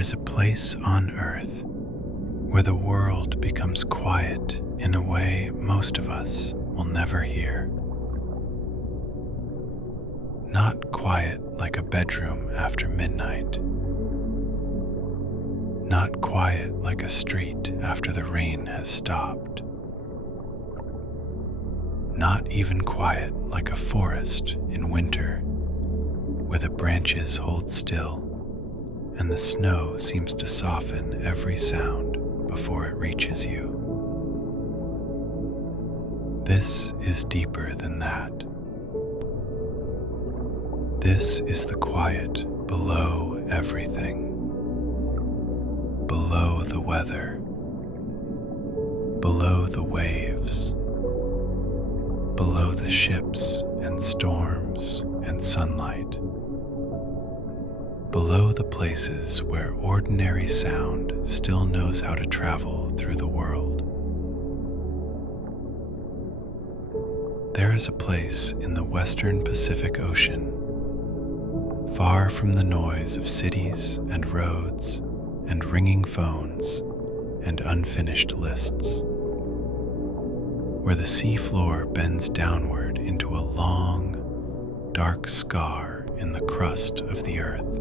is a place on earth where the world becomes quiet in a way most of us will never hear. Not quiet like a bedroom after midnight. Not quiet like a street after the rain has stopped. Not even quiet like a forest in winter, where the branches hold still and the snow seems to soften every sound before it reaches you. This is deeper than that. This is the quiet below everything. Below the weather. Below the waves. Below the ships and storms and sunlight. Below the places where ordinary sound still knows how to travel through the world. There is a place in the western Pacific Ocean, far from the noise of cities and roads and ringing phones and unfinished lists, where the sea floor bends downward into a long, dark scar in the crust of the earth.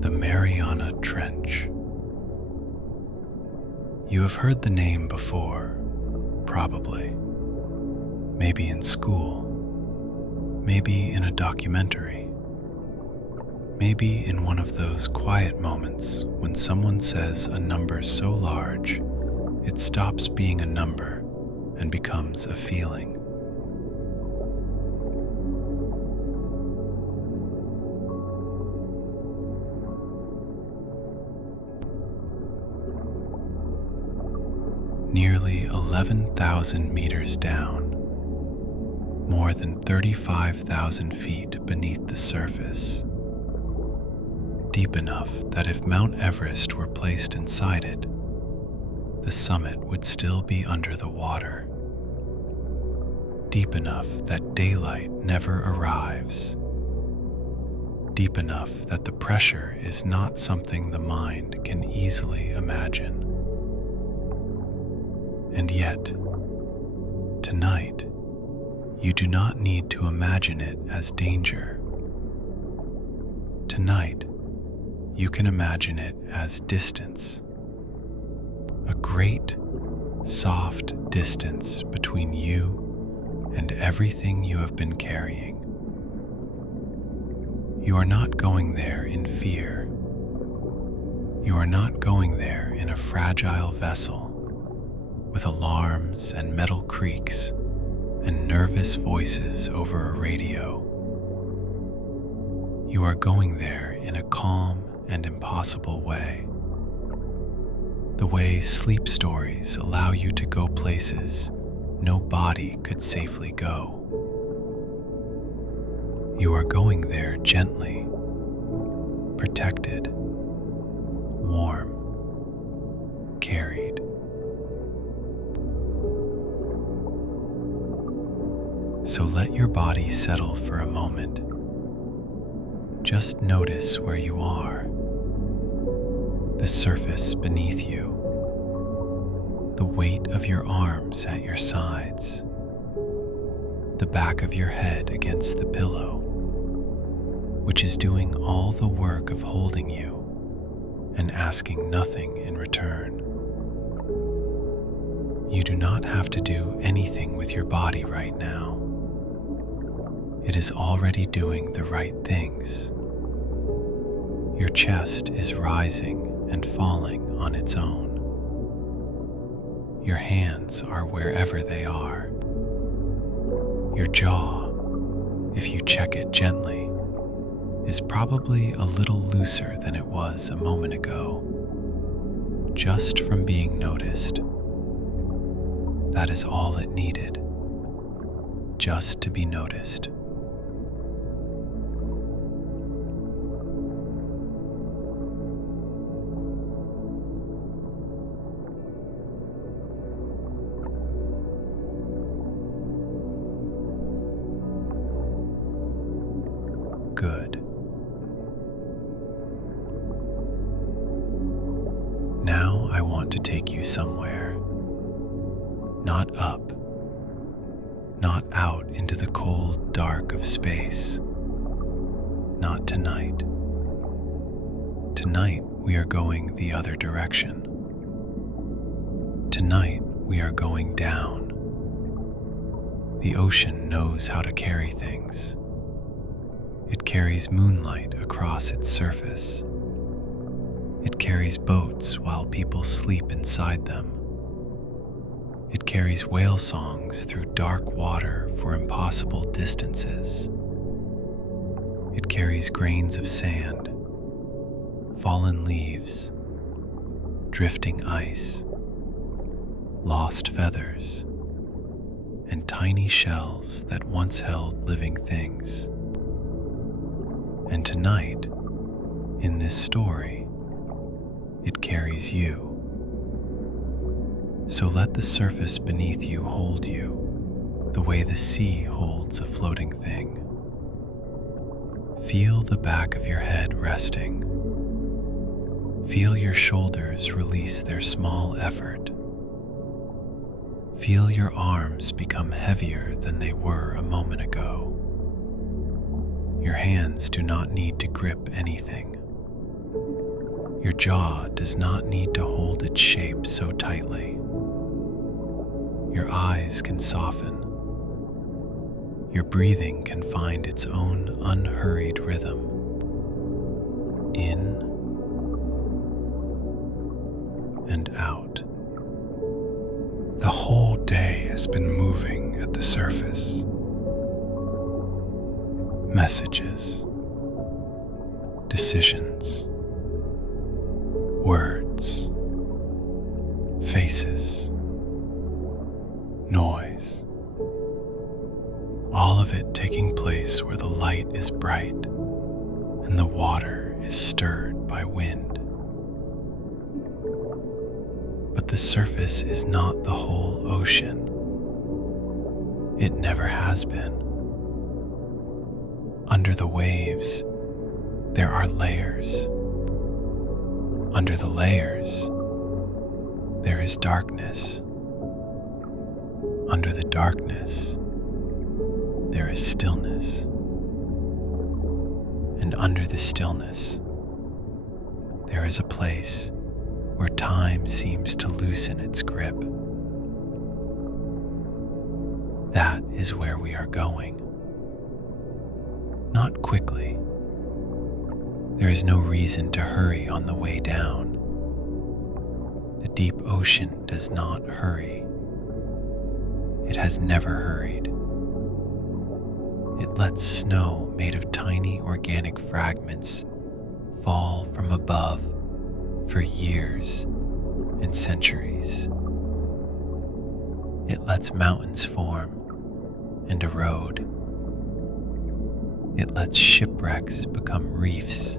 The Mariana Trench. You have heard the name before, probably. Maybe in school, maybe in a documentary, maybe in one of those quiet moments when someone says a number so large it stops being a number and becomes a feeling. Nearly 11,000 meters down, more than 35,000 feet beneath the surface, deep enough that if Mount Everest were placed inside it, the summit would still be under the water. Deep enough that daylight never arrives. Deep enough that the pressure is not something the mind can easily imagine. And yet, tonight, you do not need to imagine it as danger. Tonight, you can imagine it as distance. A great, soft distance between you and everything you have been carrying. You are not going there in fear. You are not going there in a fragile vessel with alarms and metal creaks and nervous voices over a radio. You are going there in a calm and impossible way. The way sleep stories allow you to go places no body could safely go. You are going there gently, protected, warm, carried. So let your body settle for a moment. Just notice where you are, the surface beneath you, the weight of your arms at your sides, the back of your head against the pillow, which is doing all the work of holding you and asking nothing in return. You do not have to do anything with your body right now. It is already doing the right things. Your chest is rising and falling on its own. Your hands are wherever they are. Your jaw, if you check it gently, is probably a little looser than it was a moment ago, just from being noticed. That is all it needed, just to be noticed. good. Now I want to take you somewhere, not up, not out into the cold dark of space, not tonight. Tonight we are going the other direction. Tonight we are going down. The ocean knows how to carry things. It carries moonlight across its surface. It carries boats while people sleep inside them. It carries whale songs through dark water for impossible distances. It carries grains of sand, fallen leaves, drifting ice, lost feathers, and tiny shells that once held living things. And tonight, in this story, it carries you. So let the surface beneath you hold you the way the sea holds a floating thing. Feel the back of your head resting. Feel your shoulders release their small effort. Feel your arms become heavier than they were a moment ago. Your hands do not need to grip anything. Your jaw does not need to hold its shape so tightly. Your eyes can soften. Your breathing can find its own unhurried rhythm. In and out. The whole day has been moving at the surface. Messages, decisions, words, faces, noise, all of it taking place where the light is bright and the water is stirred by wind. But the surface is not the whole ocean. It never has been. Under the waves, there are layers. Under the layers, there is darkness. Under the darkness, there is stillness. And under the stillness, there is a place where time seems to loosen its grip. That is where we are going. Not quickly. There is no reason to hurry on the way down. The deep ocean does not hurry. It has never hurried. It lets snow made of tiny organic fragments fall from above for years and centuries. It lets mountains form and erode. It lets shipwrecks become reefs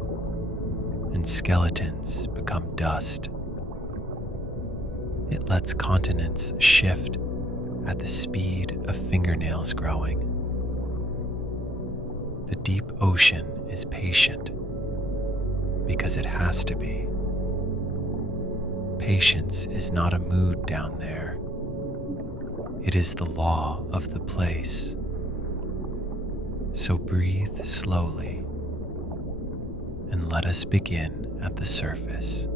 and skeletons become dust. It lets continents shift at the speed of fingernails growing. The deep ocean is patient because it has to be. Patience is not a mood down there. It is the law of the place. So breathe slowly and let us begin at the surface.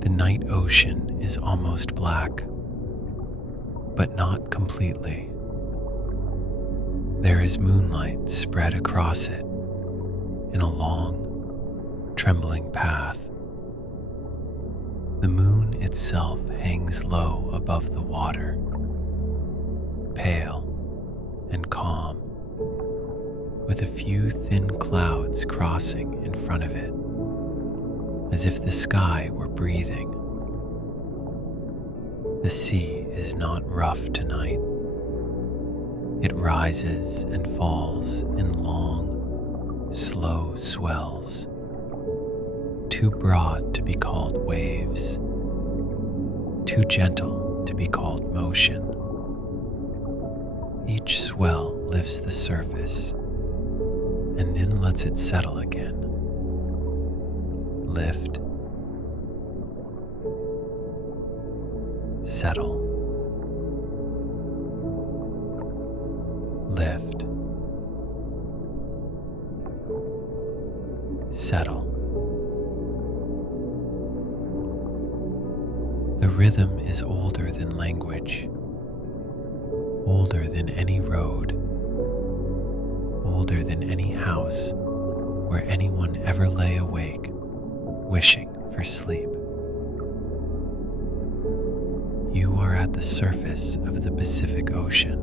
The night ocean is almost black, but not completely. There is moonlight spread across it in a long, trembling path. The moon itself hangs low above the water, pale and calm, with a few thin clouds crossing in front of it, as if the sky were breathing. The sea is not rough tonight. It rises and falls in long, slow swells, too broad to be called waves, too gentle to be called motion. Each swell lifts the surface and then lets it settle again. Lift, settle, lift, settle. The rhythm is older than language, older than any road, older than any house where anyone ever lay awake, wishing for sleep. You are at the surface of the Pacific Ocean,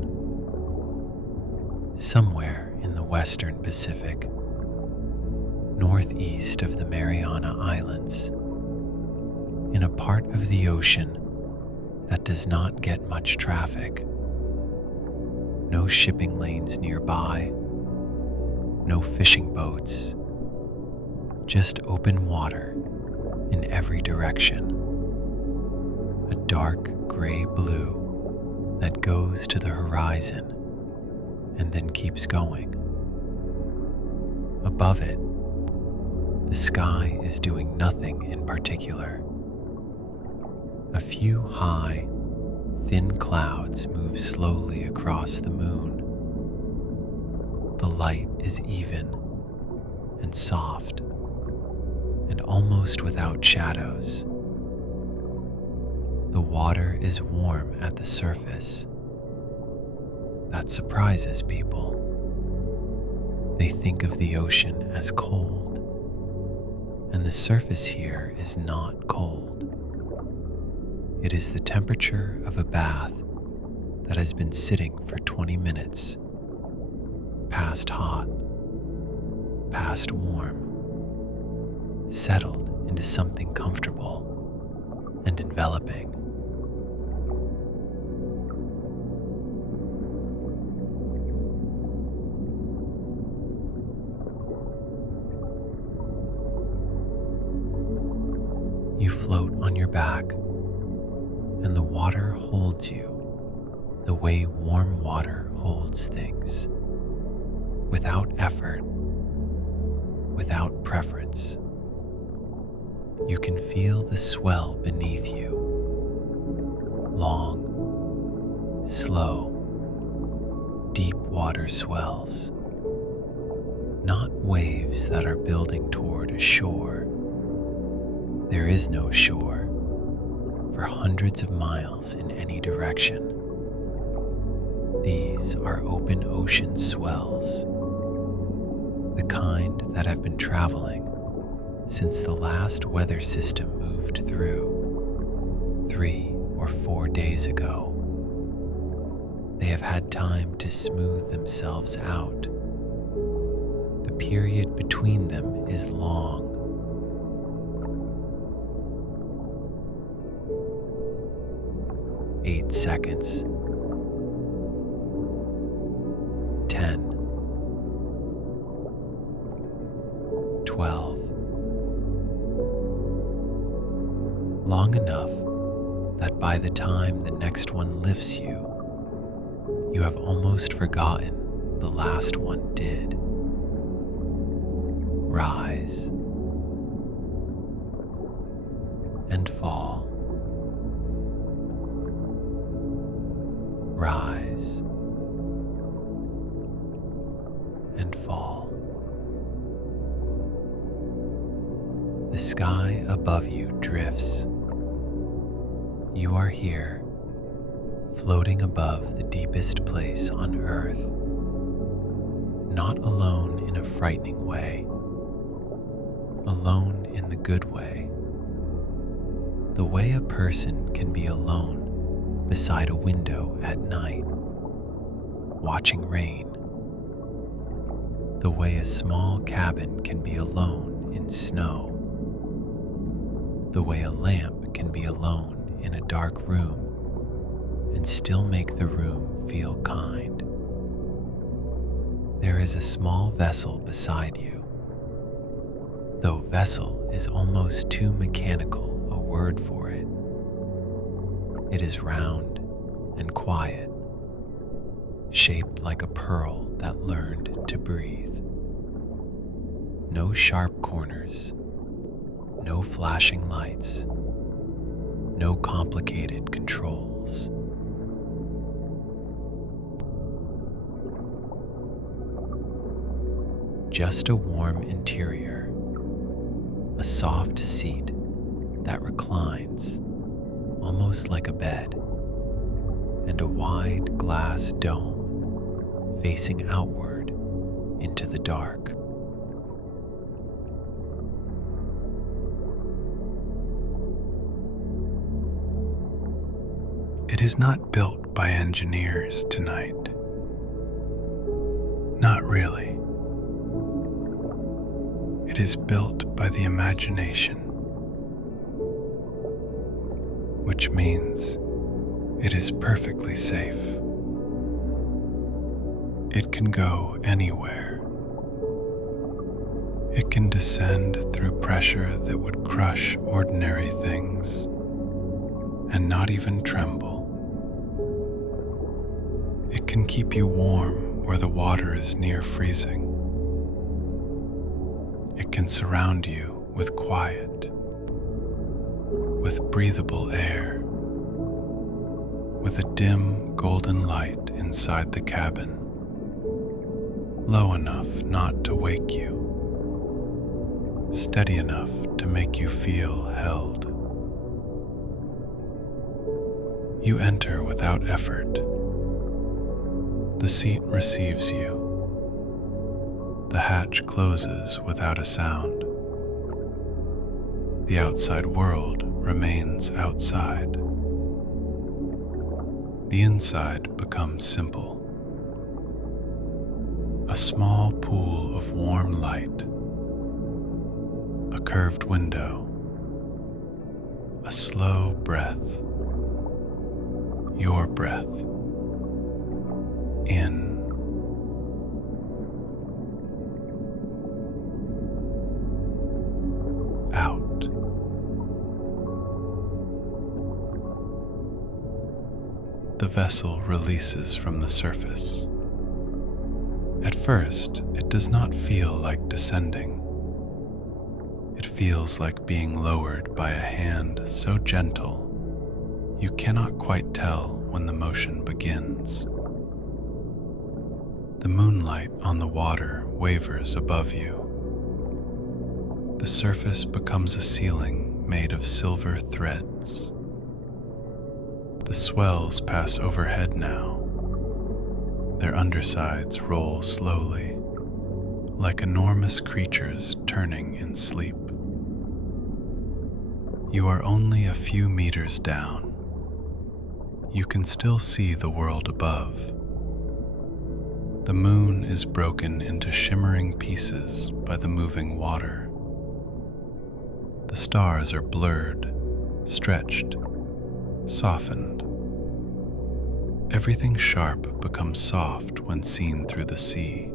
somewhere in the western Pacific, northeast of the Mariana Islands, in a part of the ocean that does not get much traffic. No shipping lanes nearby, no fishing boats, just open water in every direction. A dark gray blue that goes to the horizon and then keeps going. Above it, the sky is doing nothing in particular. A few high, thin clouds move slowly across the moon. The light is even and soft and almost without shadows. The water is warm at the surface. That surprises people. They think of the ocean as cold, and the surface here is not cold. It is the temperature of a bath that has been sitting for 20 minutes, past hot, past warm, settled into something comfortable and enveloping. You float on your back, and the water holds you the way warm water holds things, without effort, without preference. You can feel the swell beneath you, long, slow, deep water swells, not waves that are building toward a shore. There is no shore for hundreds of miles in any direction. These are open ocean swells, the kind that have been traveling since the last weather system moved through 3 or 4 days ago. They have had time to smooth themselves out. The period between them is long. 8 seconds, 10, 12, long enough that by the time the next one lifts you, you have almost forgotten the last one did. Rise and fall. Rise and fall. The sky above you drifts. You are here, floating above the deepest place on earth, not alone in a frightening way, alone in the good way, the way a person can be alone beside a window at night, watching rain, the way a small cabin can be alone in snow, the way a lamp can be alone in a dark room and still make the room feel kind. There is a small vessel beside you, though vessel is almost too mechanical a word for it. It is round and quiet, shaped like a pearl that learned to breathe. No sharp corners, no flashing lights, no complicated controls. Just a warm interior, a soft seat that reclines almost like a bed, and a wide glass dome facing outward into the dark. It is not built by engineers tonight. Not really. It is built by the imagination, which means it is perfectly safe. It can go anywhere. It can descend through pressure that would crush ordinary things and not even tremble. It can keep you warm where the water is near freezing. It can surround you with quiet, with breathable air, with a dim golden light inside the cabin, low enough not to wake you, steady enough to make you feel held. You enter without effort. The seat receives you. The hatch closes without a sound. The outside world remains outside. The inside becomes simple. A small pool of warm light. A curved window. A slow breath. Your breath. In. Out. The vessel releases from the surface. At first, it does not feel like descending. It feels like being lowered by a hand so gentle you cannot quite tell when the motion begins. The moonlight on the water wavers above you. The surface becomes a ceiling made of silver threads. The swells pass overhead now. Their undersides roll slowly, like enormous creatures turning in sleep. You are only a few meters down. You can still see the world above. The moon is broken into shimmering pieces by the moving water. The stars are blurred, stretched, softened. Everything sharp becomes soft when seen through the sea.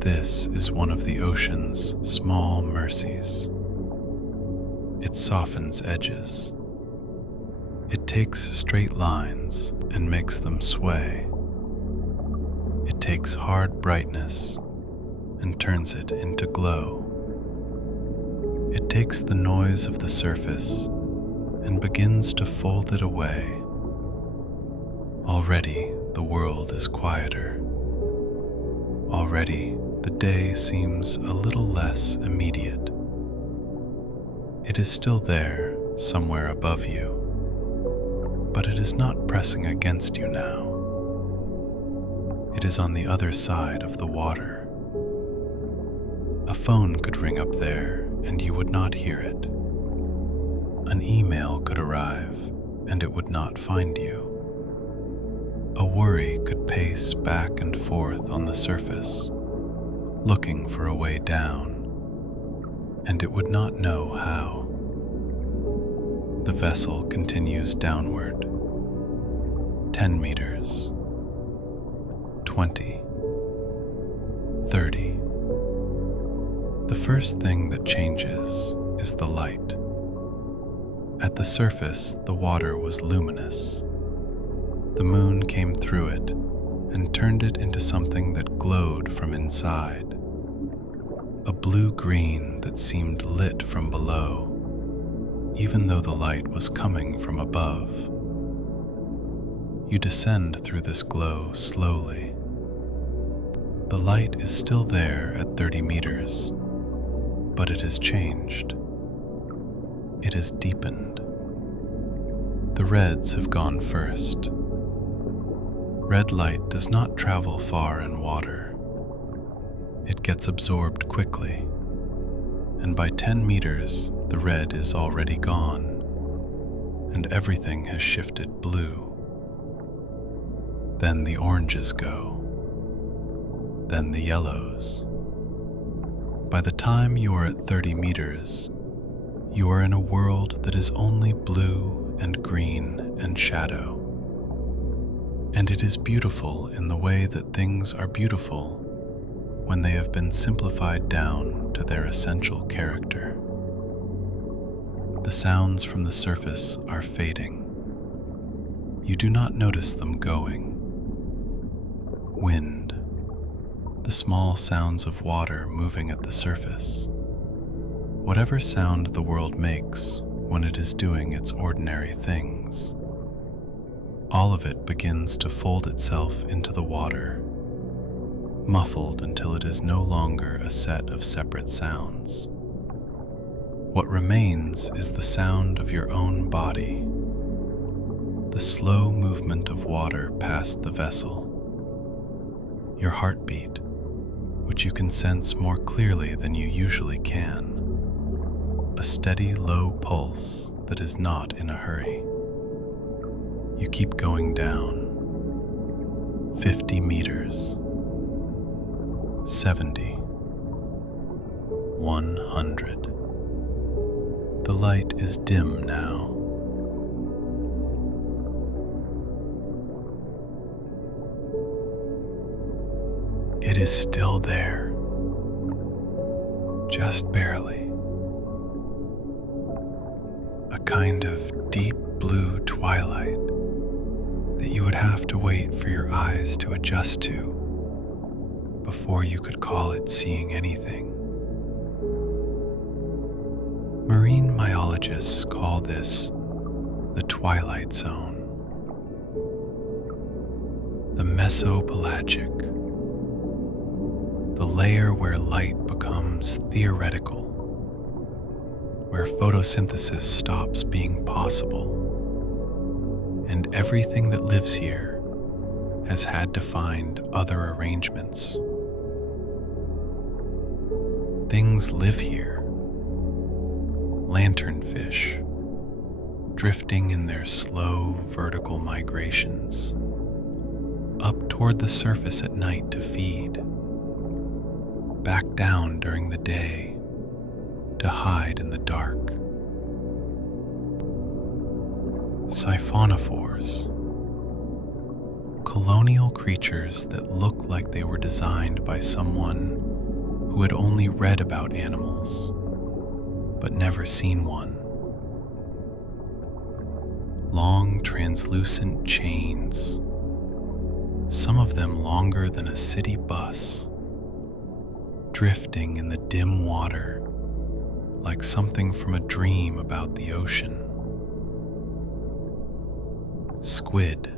This is one of the ocean's small mercies. It softens edges. It takes straight lines and makes them sway. It takes hard brightness and turns it into glow. It takes the noise of the surface and begins to fold it away. Already the world is quieter. Already the day seems a little less immediate. It is still there, somewhere above you, but it is not pressing against you now. It is on the other side of the water. A phone could ring up there and you would not hear it. An email could arrive and it would not find you. A worry could pace back and forth on the surface, looking for a way down, and it would not know how. The vessel continues downward. 10 meters. 20. 30. The first thing that changes is the light. At the surface, the water was luminous. The moon came through it and turned it into something that glowed from inside. A blue-green that seemed lit from below, even though the light was coming from above. You descend through this glow slowly. The light is still there at 30 meters, but it has changed. It has deepened. The reds have gone first. Red light does not travel far in water. It gets absorbed quickly, and by 10 meters, the red is already gone, and everything has shifted blue. Then the oranges go, then the yellows. By the time you are at 30 meters, you are in a world that is only blue and green and shadow. And it is beautiful in the way that things are beautiful when they have been simplified down to their essential character. The sounds from the surface are fading. You do not notice them going. Wind, the small sounds of water moving at the surface. Whatever sound the world makes when it is doing its ordinary things, all of it begins to fold itself into the water, muffled until it is no longer a set of separate sounds. What remains is the sound of your own body, the slow movement of water past the vessel, your heartbeat, which you can sense more clearly than you usually can, a steady low pulse that is not in a hurry. You keep going down. 50 meters. 70. 100. The light is dim now. It is still there, just barely. A kind of deep blue twilight that you would have to wait for your eyes to adjust to before you could call it seeing anything. Marine biologists call this the twilight zone, the mesopelagic, the layer where light becomes theoretical, where photosynthesis stops being possible, and everything that lives here has had to find other arrangements. Things live here. Lanternfish, drifting in their slow vertical migrations, up toward the surface at night to feed, back down during the day to hide in the dark. Siphonophores, colonial creatures that look like they were designed by someone who had only read about animals but never seen one. Long translucent chains, some of them longer than a city bus, drifting in the dim water like something from a dream about the ocean. Squid,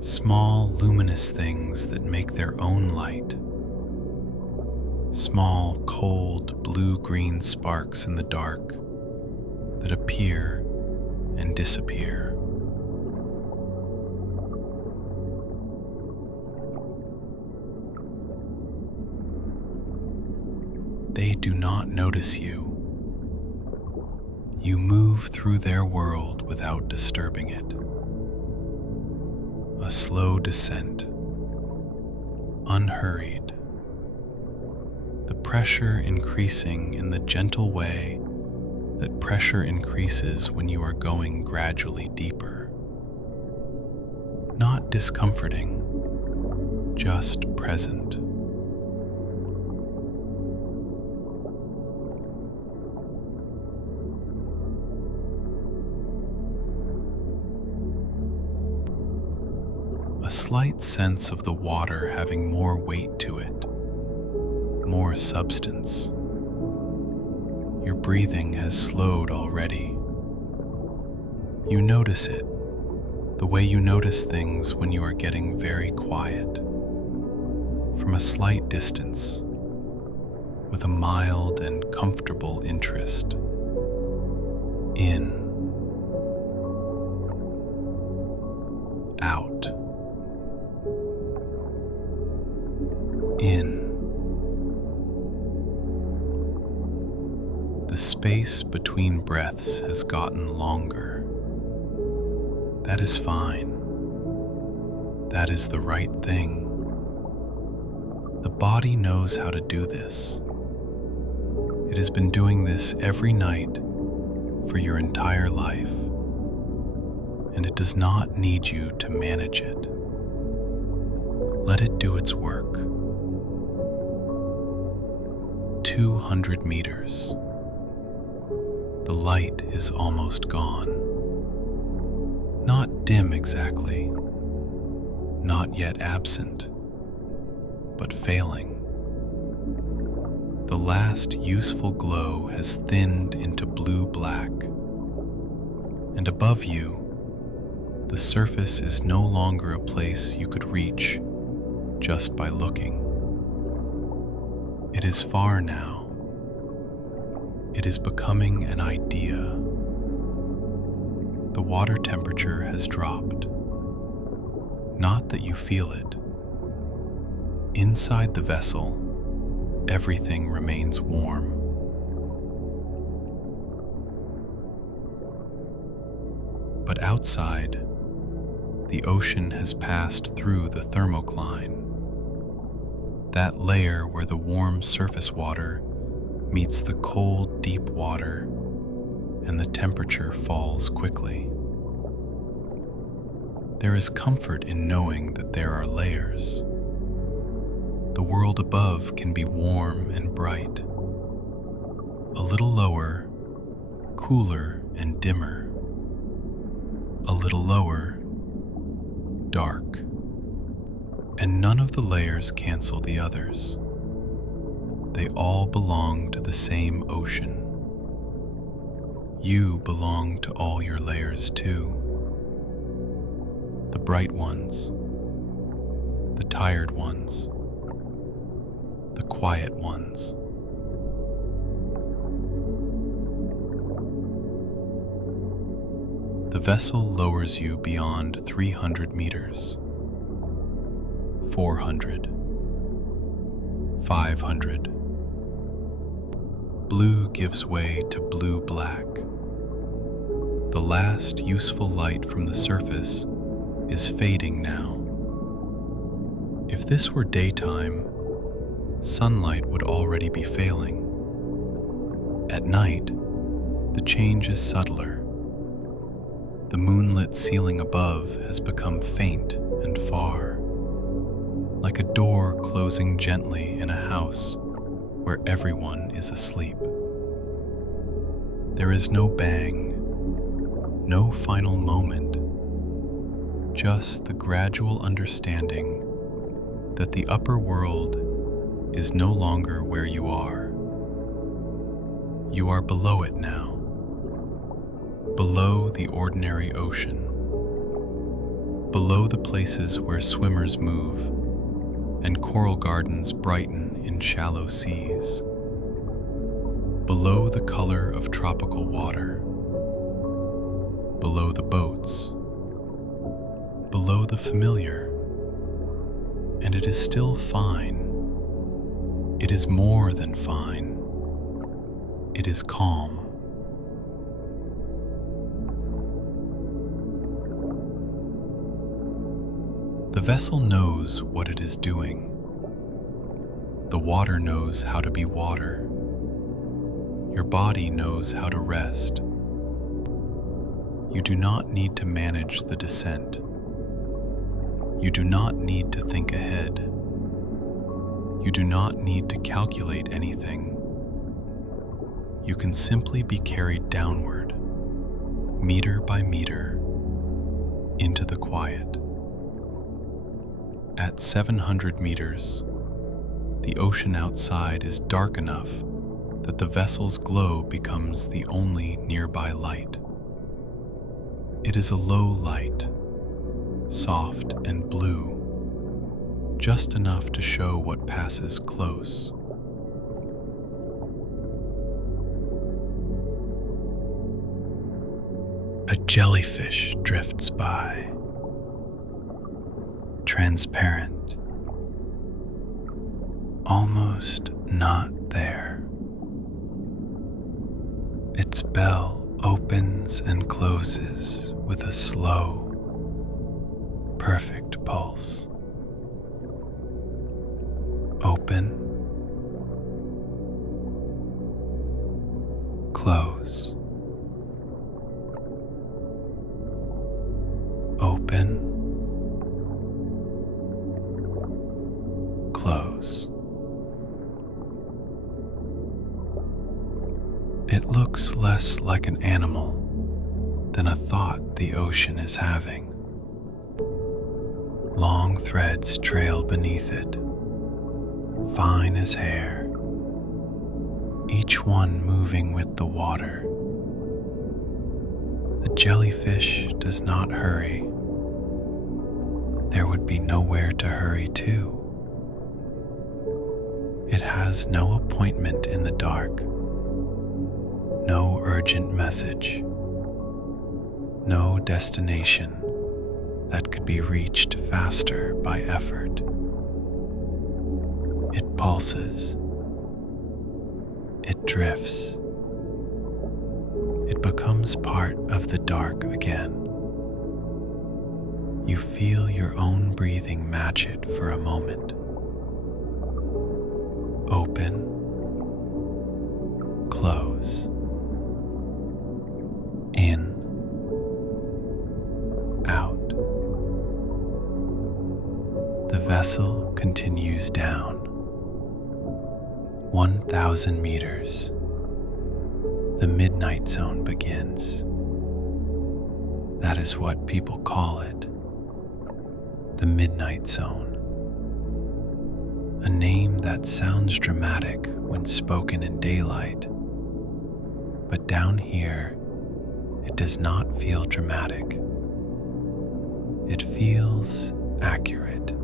small luminous things that make their own light. Small, cold, blue-green sparks in the dark that appear and disappear. They do not notice you. You move through their world without disturbing it. A slow descent, unhurried. The pressure increasing in the gentle way that pressure increases when you are going gradually deeper. Not discomforting, just present. slight sense of the water having more weight to it, more substance. Your breathing has slowed already. You notice it, the way you notice things when you are getting very quiet, from a slight distance, with a mild and comfortable interest. In, out, in. The space between breaths has gotten longer. That is fine. That is the right thing. The body knows how to do this. It has been doing this every night for your entire life, and it does not need you to manage it. Let it do its work. 200 meters. The light is almost gone. Not dim exactly, not yet absent, but failing. The last useful glow has thinned into blue-black, and above you, the surface is no longer a place you could reach just by looking. It is far now. It is becoming an idea. The water temperature has dropped. Not that you feel it. Inside the vessel, everything remains warm. But outside, the ocean has passed through the thermocline, that layer where the warm surface water meets the cold, deep water, and the temperature falls quickly. There is comfort in knowing that there are layers. The world above can be warm and bright, a little lower, cooler and dimmer, a little lower, dark, and none of the layers cancel the others. They all belong to the same ocean. You belong to all your layers too. The bright ones, the tired ones, the quiet ones. The vessel lowers you beyond 300 meters, 400, 500. Blue gives way to blue-black. The last useful light from the surface is fading now. If this were daytime, sunlight would already be failing. At night, the change is subtler. The moonlit ceiling above has become faint and far, like a door closing gently in a house where everyone is asleep. There is no bang, no final moment, just the gradual understanding that the upper world is no longer where you are. You are below it now, below the ordinary ocean, below the places where swimmers move and coral gardens brighten in shallow seas, below the color of tropical water, below the boats, below the familiar, and it is still fine. It is more than fine. It is calm. The vessel knows what it is doing. The water knows how to be water. Your body knows how to rest. You do not need to manage the descent. You do not need to think ahead. You do not need to calculate anything. You can simply be carried downward, meter by meter, into the quiet. At 700 meters, the ocean outside is dark enough that the vessel's glow becomes the only nearby light. It is a low light, soft and blue, just enough to show what passes close. A jellyfish drifts by, transparent, almost not there. Its bell opens and closes with a slow, perfect pulse. Open, close, open, close. It looks less like an animal than a thought the ocean is having. Long threads trail beneath it, fine as hair, each one moving with the water. The jellyfish does not hurry. There would be nowhere to hurry to. It has no appointment in the dark, no urgent message, no destination that could be reached faster by effort. It pulses. It drifts. It becomes part of the dark again. You feel your own breathing match it for a moment. Open, close, in, out. The vessel continues down. 1,000 meters. The midnight zone begins. That is what people call it. The midnight zone. A name that sounds dramatic when spoken in daylight, but down here, it does not feel dramatic. It feels accurate.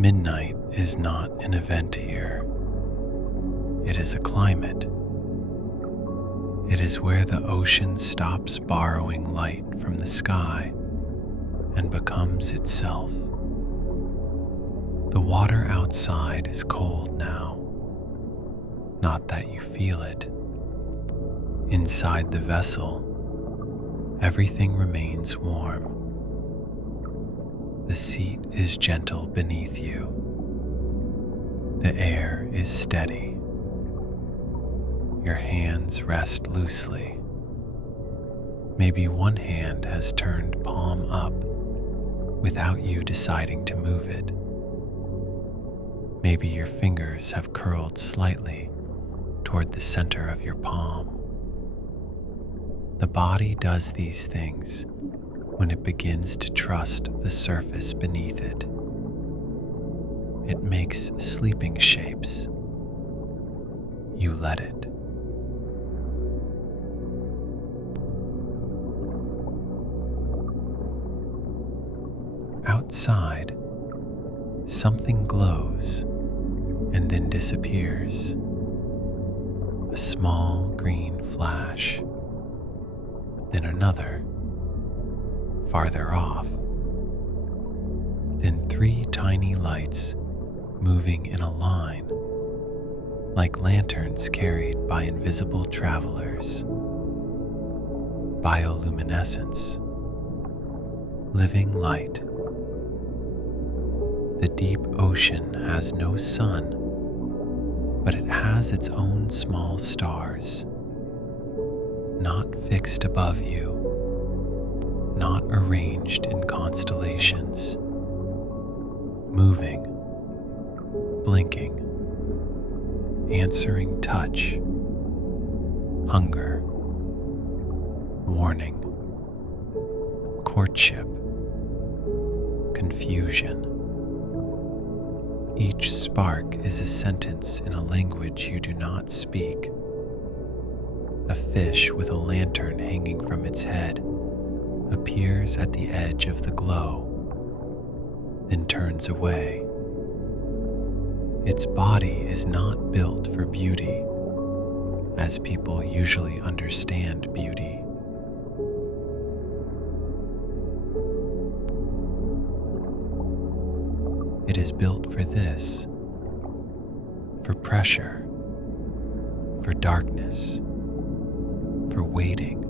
Midnight is not an event here. It is a climate. It is where the ocean stops borrowing light from the sky and becomes itself. The water outside is cold now. Not that you feel it. Inside the vessel, everything remains warm. The seat is gentle beneath you. The air is steady. Your hands rest loosely. Maybe one hand has turned palm up without you deciding to move it. Maybe your fingers have curled slightly toward the center of your palm. The body does these things when it begins to trust the surface beneath it. It makes sleeping shapes. You let it. Outside, something glows and then disappears. A small green flash, then another, farther off, then 3 tiny lights moving in a line, like lanterns carried by invisible travelers. Bioluminescence, living light. The deep ocean has no sun, but it has its own small stars, not fixed above you, not arranged in constellations, moving, blinking, answering touch, hunger, warning, courtship, confusion. Each spark is a sentence in a language you do not speak. A fish with a lantern hanging from its head appears at the edge of the glow, then turns away. Its body is not built for beauty, as people usually understand beauty. It is built for this, for pressure, for darkness, for waiting,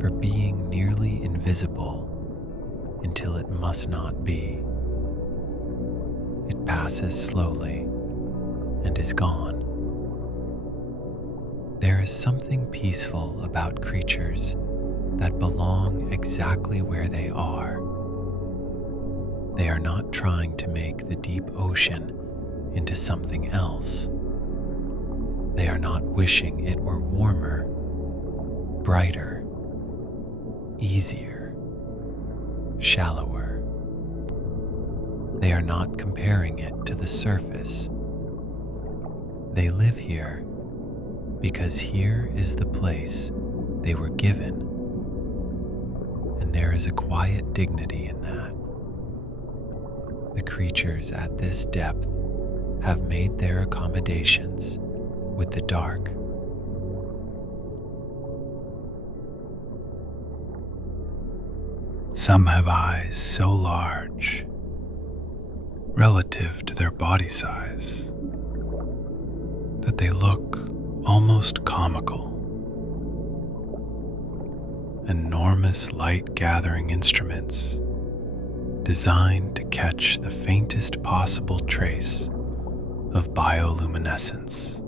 for being nearly invisible until it must not be. It passes slowly and is gone. There is something peaceful about creatures that belong exactly where they are. They are not trying to make the deep ocean into something else. They are not wishing it were warmer, brighter, easier, shallower. They are not comparing it to the surface. They live here because here is the place they were given, and there is a quiet dignity in that. The creatures at this depth have made their accommodations with the dark. Some have eyes so large, relative to their body size, that they look almost comical. Enormous light-gathering instruments designed to catch the faintest possible trace of bioluminescence,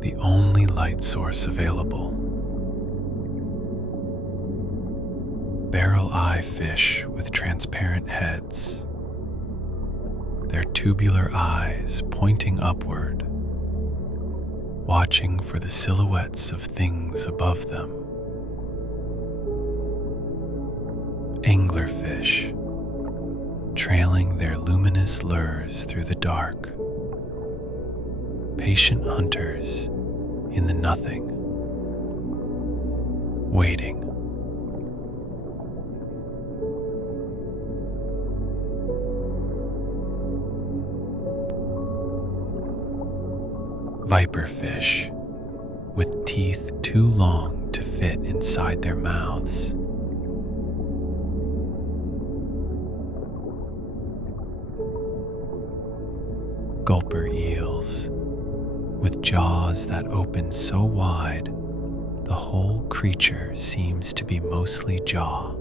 the only light source available. Barrel-eye fish with transparent heads, their tubular eyes pointing upward, watching for the silhouettes of things above them. Anglerfish, trailing their luminous lures through the dark. Patient hunters in the nothing, waiting. Viperfish, with teeth too long to fit inside their mouths. Gulper eels, with jaws that open so wide, the whole creature seems to be mostly jaw.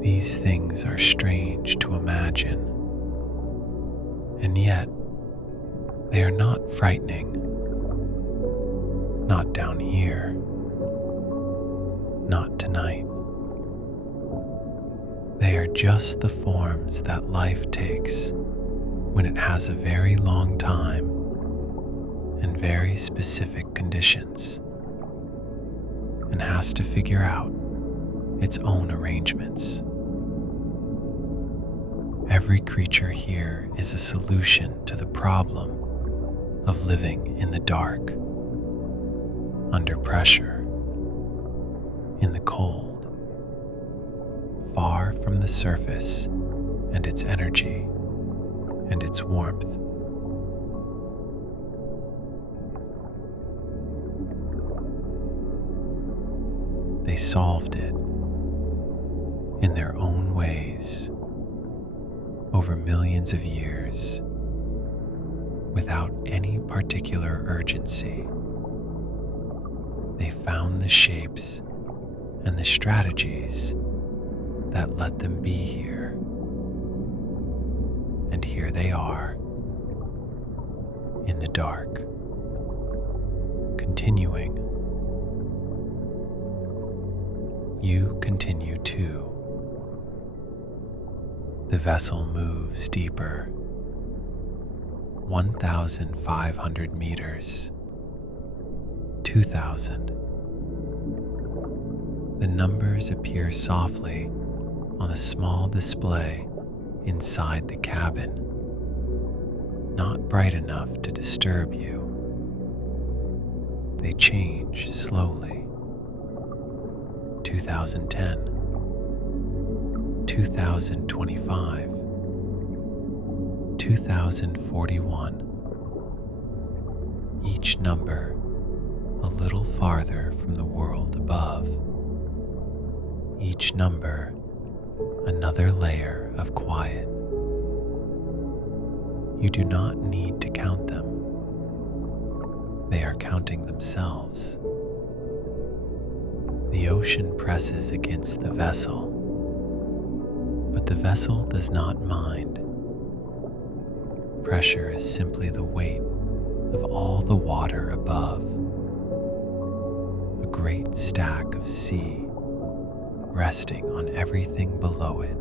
These things are strange to imagine, and yet they are not frightening. Not down here. Not tonight. They are just the forms that life takes when it has a very long time and very specific conditions, and has to figure out its own arrangements. Every creature here is a solution to the problem of living in the dark, under pressure, in the cold, far from the surface and its energy and its warmth. They solved it in their own ways over millions of years without any particular urgency. They found the shapes and the strategies that let them be here. And here they are, in the dark, continuing. You continue too. The vessel moves deeper, 1,500 meters, 2,000. The numbers appear softly on a small display inside the cabin, not bright enough to disturb you. They change slowly. 2010, 2025, 2041. Each number a little farther from the world above. Each number another layer of quiet. You do not need to count them. They are counting themselves. The ocean presses against the vessel, but the vessel does not mind. Pressure is simply the weight of all the water above. A great stack of sea resting on everything below it.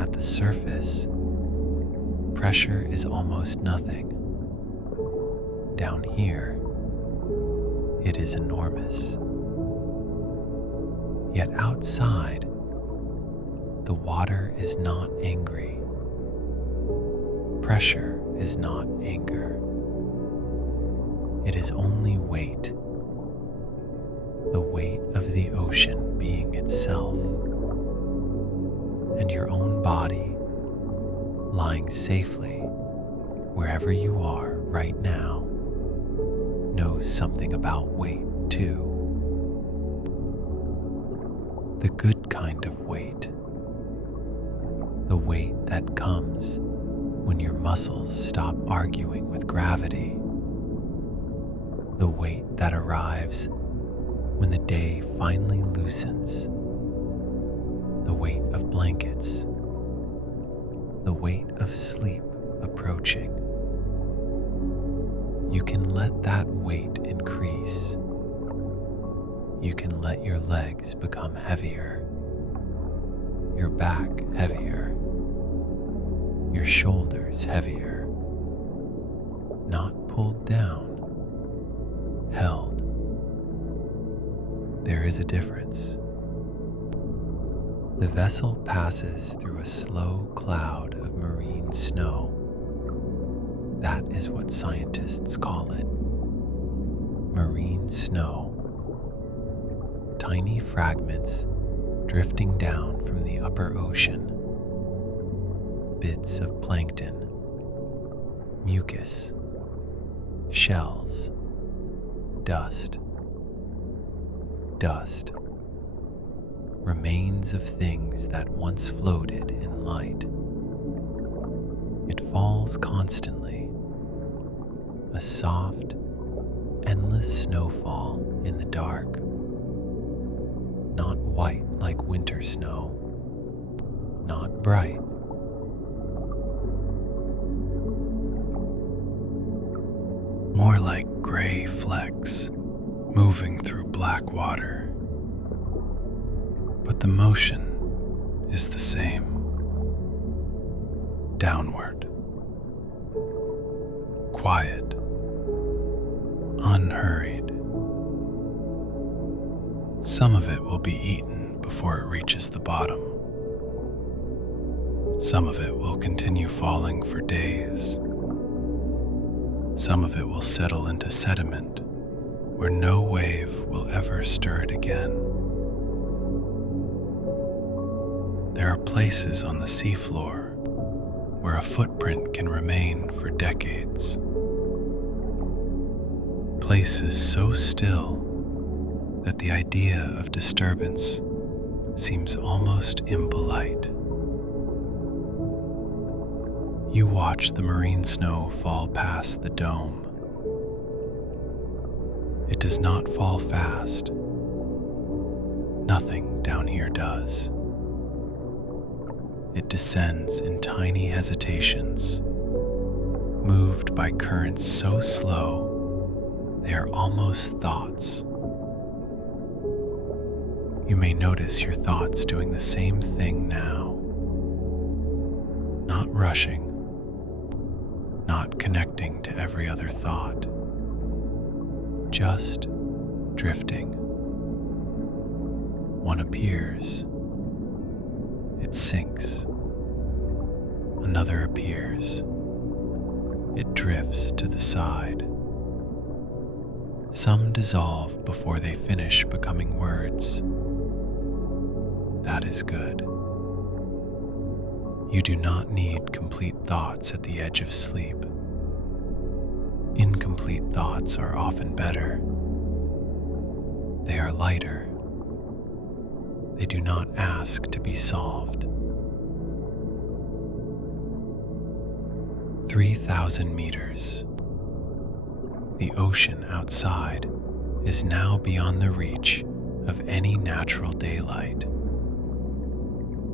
At the surface, pressure is almost nothing. Down here, it is enormous. Yet outside, the water is not angry. Pressure is not anger. It is only weight. The weight of the ocean being itself, and your own body lying safely wherever you are right now knows something about weight too. The good kind of weight. The weight that comes when your muscles stop arguing with gravity. The weight that arrives when the day finally loosens. The weight of blankets. The weight of sleep approaching. You can let that weight increase. You can let your legs become heavier, your back heavier, your shoulders heavier, not pulled down, held. There is a difference. The vessel passes through a slow cloud of marine snow. That is what scientists call it. Marine snow. Tiny fragments drifting down from the upper ocean. Bits of plankton, mucus, shells, dust. Dust. Remains of things that once floated in light. It falls constantly. A soft, endless snowfall in the dark. Not white like winter snow. Not bright. More like gray flecks moving through black water. But the motion is the same. Downward. Quiet. Unhurried. Some of it will be eaten before it reaches the bottom. Some of it will continue falling for days. Some of it will settle into sediment where no wave will ever stir it again. There are places on the seafloor where a footprint can remain for decades. Places so still that the idea of disturbance seems almost impolite. You watch the marine snow fall past the dome. It does not fall fast. Nothing down here does. It descends in tiny hesitations, moved by currents so slow they are almost thoughts. You may notice your thoughts doing the same thing now. Not rushing, not connecting to every other thought, just drifting, One appears. It sinks. Another appears. It drifts to the side. Some dissolve before they finish becoming words. That is good. You do not need complete thoughts at the edge of sleep. Incomplete thoughts are often better. They are lighter. They do not ask to be solved. 3,000 meters. The ocean outside is now beyond the reach of any natural daylight.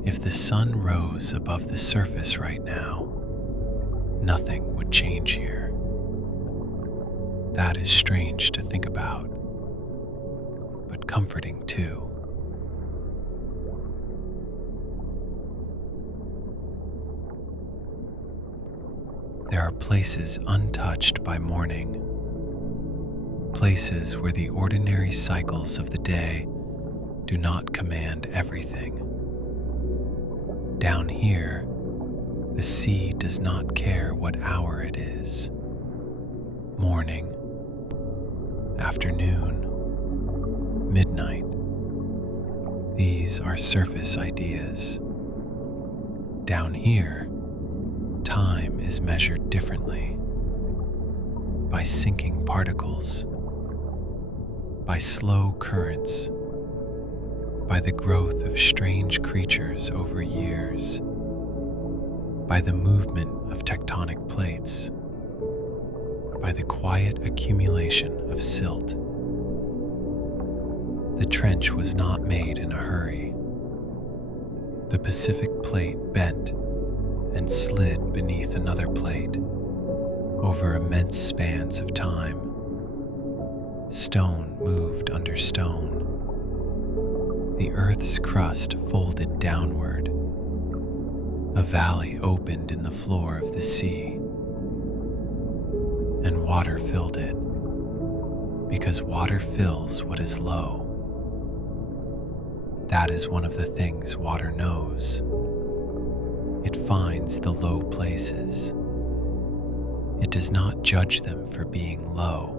If the sun rose above the surface right now, nothing would change here. That is strange to think about, but comforting too. There are places untouched by morning, places where the ordinary cycles of the day do not command everything. Down here, the sea does not care what hour it is. Morning, afternoon, midnight. These are surface ideas. Down here, time is measured differently, by sinking particles, by slow currents, by the growth of strange creatures over years, by the movement of tectonic plates, by the quiet accumulation of silt. The trench was not made in a hurry. The Pacific plate bent and slid beneath another plate over immense spans of time. Stone moved under stone. The earth's crust folded downward. A valley opened in the floor of the sea, and water filled it, because water fills what is low. That is one of the things water knows. It finds the low places. It does not judge them for being low.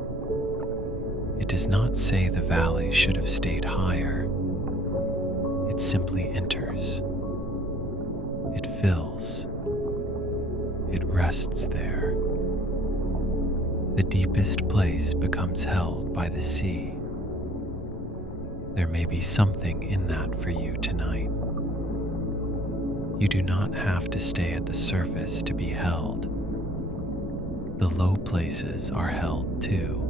It does not say the valley should have stayed higher. It simply enters. It fills. It rests there. The deepest place becomes held by the sea. There may be something in that for you tonight. You do not have to stay at the surface to be held. The low places are held too.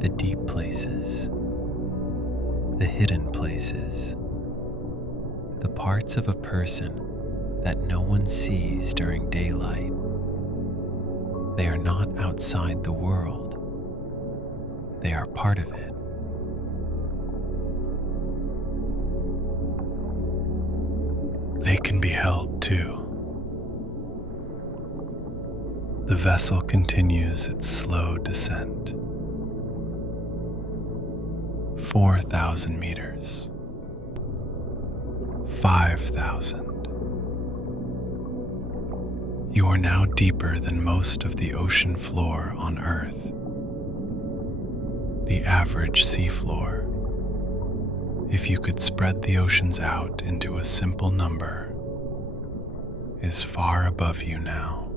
The deep places, the hidden places, the parts of a person that no one sees during daylight. They are not outside the world. They are part of it. They can be held too. The vessel continues its slow descent. 4,000 meters. 5,000. You are now deeper than most of the ocean floor on Earth. The average seafloor. If you could spread the oceans out into a simple number, is far above you now.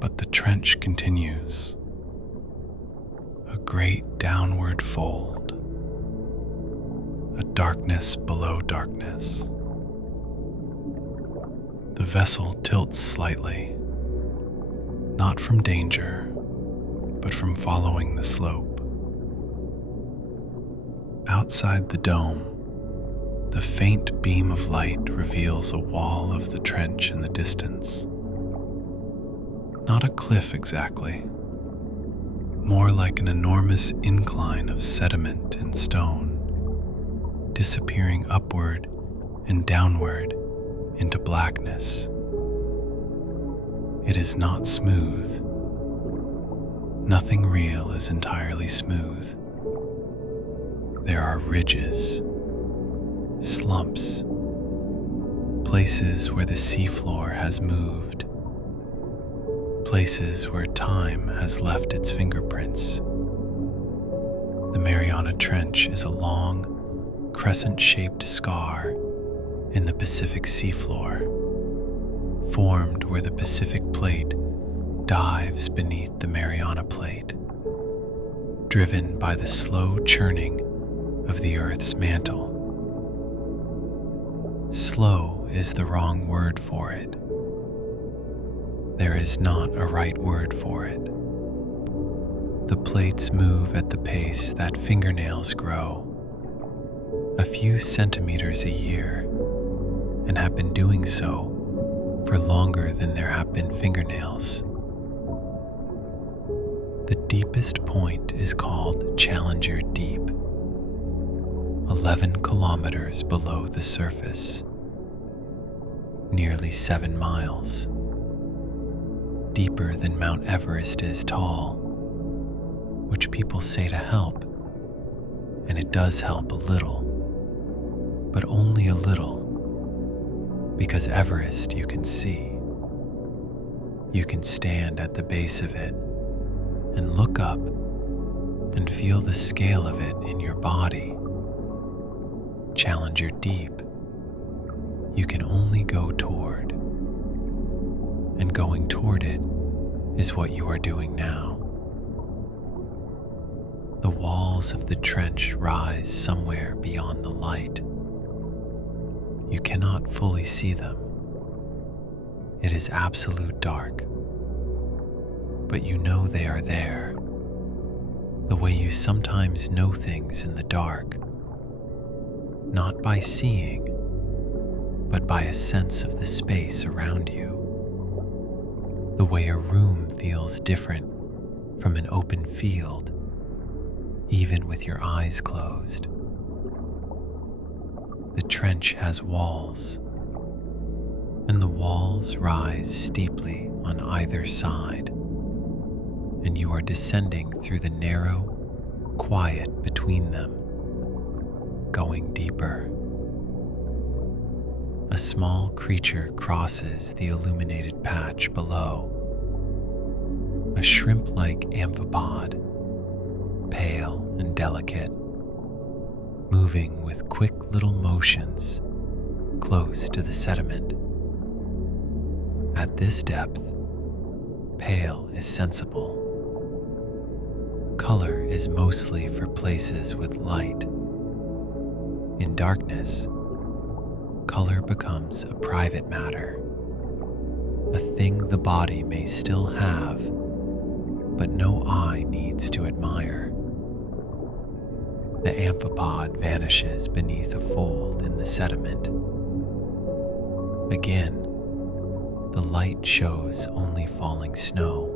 But the trench continues. A great downward fold. A darkness below darkness. The vessel tilts slightly, not from danger, but from following the slope. Outside the dome, the faint beam of light reveals a wall of the trench in the distance. Not a cliff exactly, more like an enormous incline of sediment and stone, disappearing upward and downward into blackness. It is not smooth. Nothing real is entirely smooth. There are ridges, slumps, places where the seafloor has moved, places where time has left its fingerprints. The Mariana Trench is a long, crescent-shaped scar in the Pacific seafloor, formed where the Pacific Plate dives beneath the Mariana Plate, driven by the slow churning of the Earth's mantle. Slow is the wrong word for it. There is not a right word for it. The plates move at the pace that fingernails grow, a few centimeters a year, and have been doing so for longer than there have been fingernails. The deepest point is called Challenger Deep, 11 kilometers below the surface, nearly 7 miles, deeper than Mount Everest is tall, which people say to help, and it does help a little, but only a little, because Everest you can see. You can stand at the base of it and look up and feel the scale of it in your body. Challenger Deep, you can only go toward, and going toward it is what you are doing now. The walls of the trench rise somewhere beyond the light. You cannot fully see them. It is absolute dark, but you know they are there, the way you sometimes know things in the dark, not by seeing, but by a sense of the space around you. The way a room feels different from an open field, even with your eyes closed. The trench has walls, and the walls rise steeply on either side, and you are descending through the narrow, quiet between them, going deeper. A small creature crosses the illuminated patch below, a shrimp-like amphipod, pale and delicate, moving with quick little motions close to the sediment. At this depth, pale is sensible. Color is mostly for places with light. In darkness, color becomes a private matter, a thing the body may still have, but no eye needs to admire. The amphipod vanishes beneath a fold in the sediment. Again, the light shows only falling snow.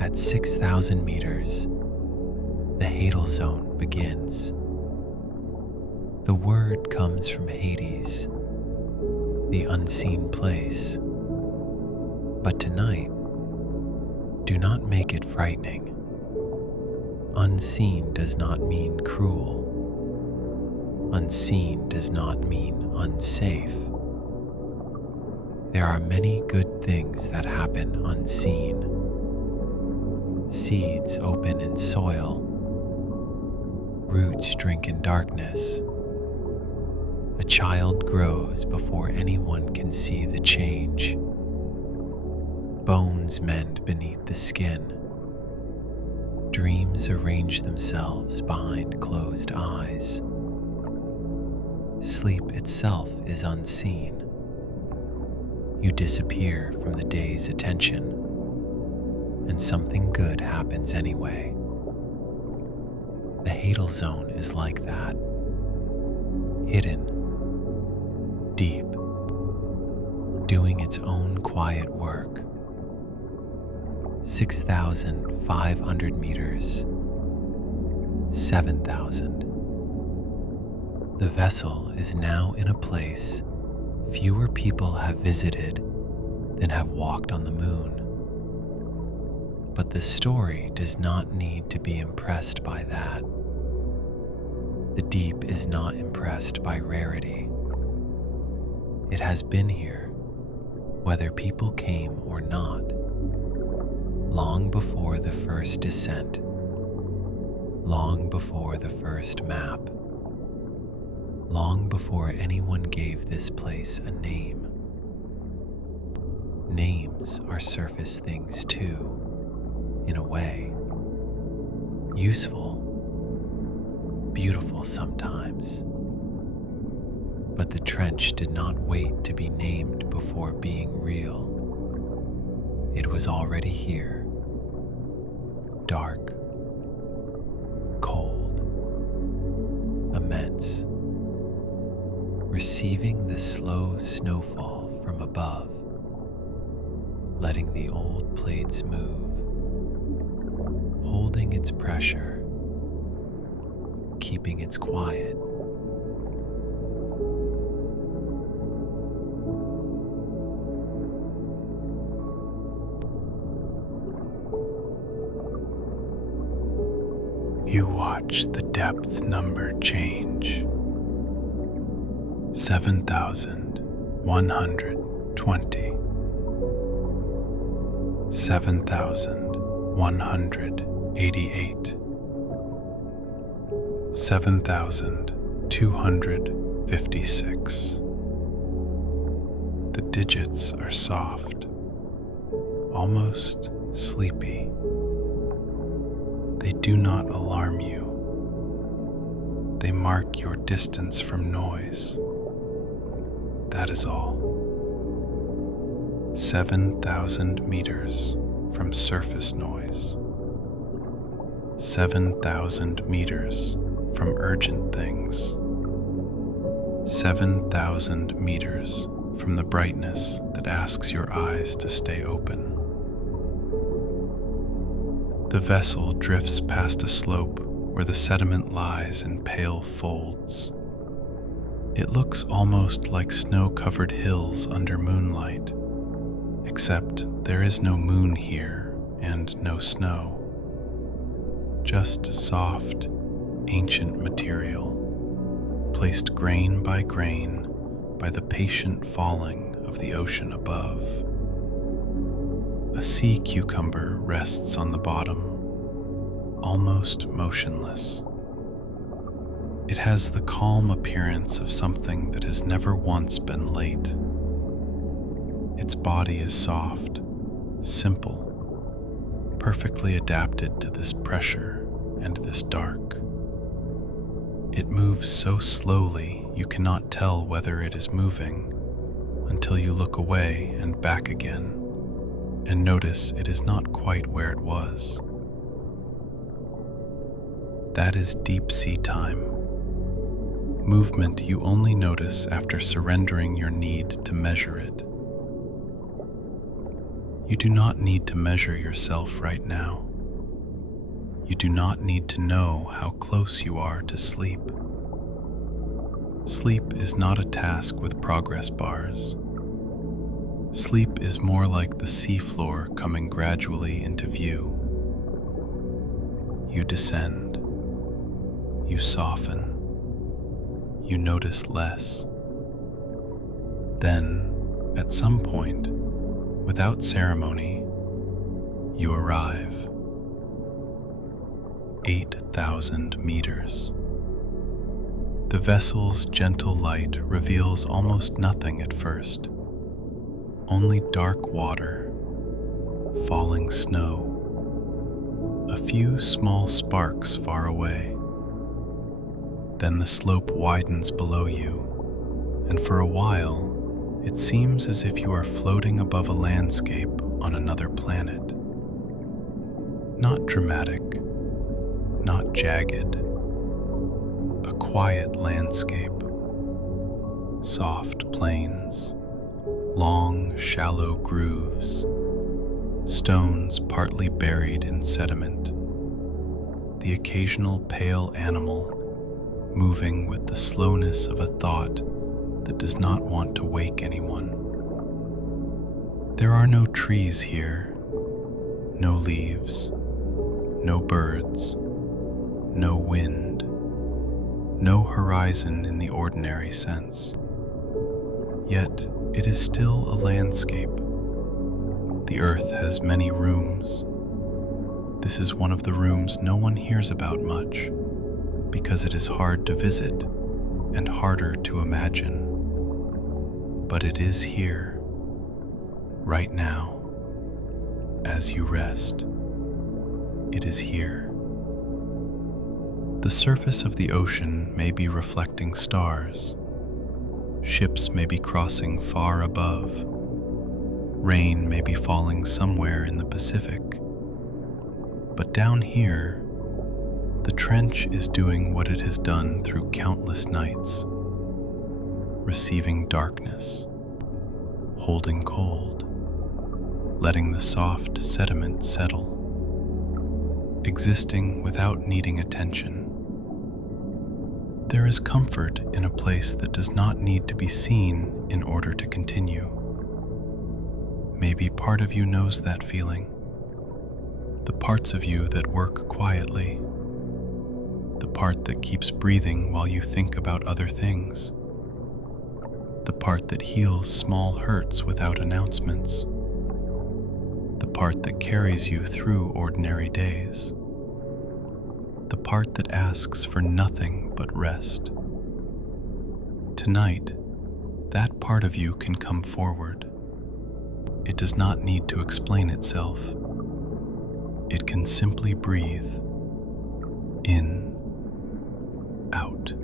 At 6,000 meters, the Hadal Zone begins. The word comes from Hades, the unseen place. But tonight, do not make it frightening. Unseen does not mean cruel. Unseen does not mean unsafe. There are many good things that happen unseen. Seeds open in soil. Roots drink in darkness. A child grows before anyone can see the change. Bones mend beneath the skin. Dreams arrange themselves behind closed eyes. Sleep itself is unseen. You disappear from the day's attention, and something good happens anyway. The Hadal Zone is like that. Hidden, deep, doing its own quiet work. 6,500 meters, 7,000. The vessel is now in a place fewer people have visited than have walked on the moon. But the story does not need to be impressed by that. The deep is not impressed by rarity. It has been here, whether people came or not, long before the first descent, long before the first map, long before anyone gave this place a name. Names are surface things too, in a way. Useful, beautiful sometimes. But the trench did not wait to be named before being real. It was already here, dark, cold, immense, receiving the slow snowfall from above, letting the old plates move, holding its pressure, keeping its quiet. You watch the depth number change. 7,120. 7,188. 7,256. The digits are soft, almost sleepy. They do not alarm you. They mark your distance from noise. That is all. 7,000 meters from surface noise. 7,000 meters from urgent things. 7,000 meters from the brightness that asks your eyes to stay open. The vessel drifts past a slope where the sediment lies in pale folds. It looks almost like snow-covered hills under moonlight, except there is no moon here and no snow. Just soft, ancient material, placed grain by grain by the patient falling of the ocean above. A sea cucumber rests on the bottom, almost motionless. It has the calm appearance of something that has never once been late. Its body is soft, simple, perfectly adapted to this pressure and this dark. It moves so slowly you cannot tell whether it is moving until you look away and back again and notice it is not quite where it was. That is deep sea time. Movement you only notice after surrendering your need to measure it. You do not need to measure yourself right now. You do not need to know how close you are to sleep. Sleep is not a task with progress bars. Sleep is more like the seafloor coming gradually into view. You descend. You soften. You notice less. Then, at some point, without ceremony, you arrive. 8,000 meters. The vessel's gentle light reveals almost nothing at first. Only dark water, falling snow, a few small sparks far away. Then the slope widens below you, and for a while, it seems as if you are floating above a landscape on another planet. Not dramatic, not jagged, a quiet landscape, soft plains, long, shallow grooves, stones partly buried in sediment, the occasional pale animal moving with the slowness of a thought that does not want to wake anyone. There are no trees here, no leaves, no birds, no wind, no horizon in the ordinary sense. Yet it is still a landscape. The earth has many rooms. This is one of the rooms no one hears about much, because it is hard to visit and harder to imagine. But it is here, right now, as you rest. It is here. The surface of the ocean may be reflecting stars. Ships may be crossing far above. Rain may be falling somewhere in the Pacific. But down here, the trench is doing what it has done through countless nights, receiving darkness, holding cold, letting the soft sediment settle, existing without needing attention. There is comfort in a place that does not need to be seen in order to continue. Maybe part of you knows that feeling. The parts of you that work quietly. The part that keeps breathing while you think about other things. The part that heals small hurts without announcements. The part that carries you through ordinary days. The part that asks for nothing but rest. Tonight, that part of you can come forward. It does not need to explain itself. It can simply breathe in, out.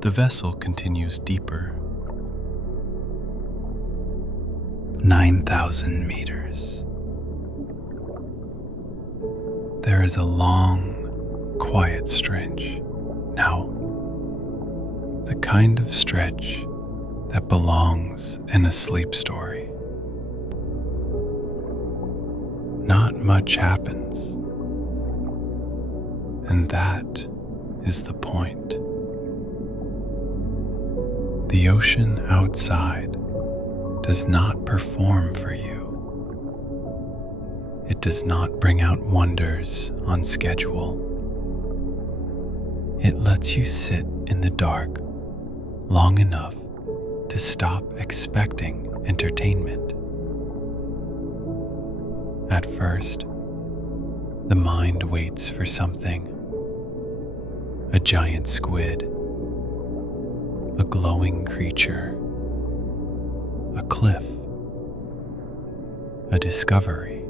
The vessel continues deeper. 9,000 meters. There is a long, quiet stretch. Now, the kind of stretch that belongs in a sleep story. Not much happens, and that is the point. The ocean outside does not perform for you. It does not bring out wonders on schedule. It lets you sit in the dark long enough to stop expecting entertainment. At first, the mind waits for something. A giant squid, a glowing creature, a cliff, a discovery.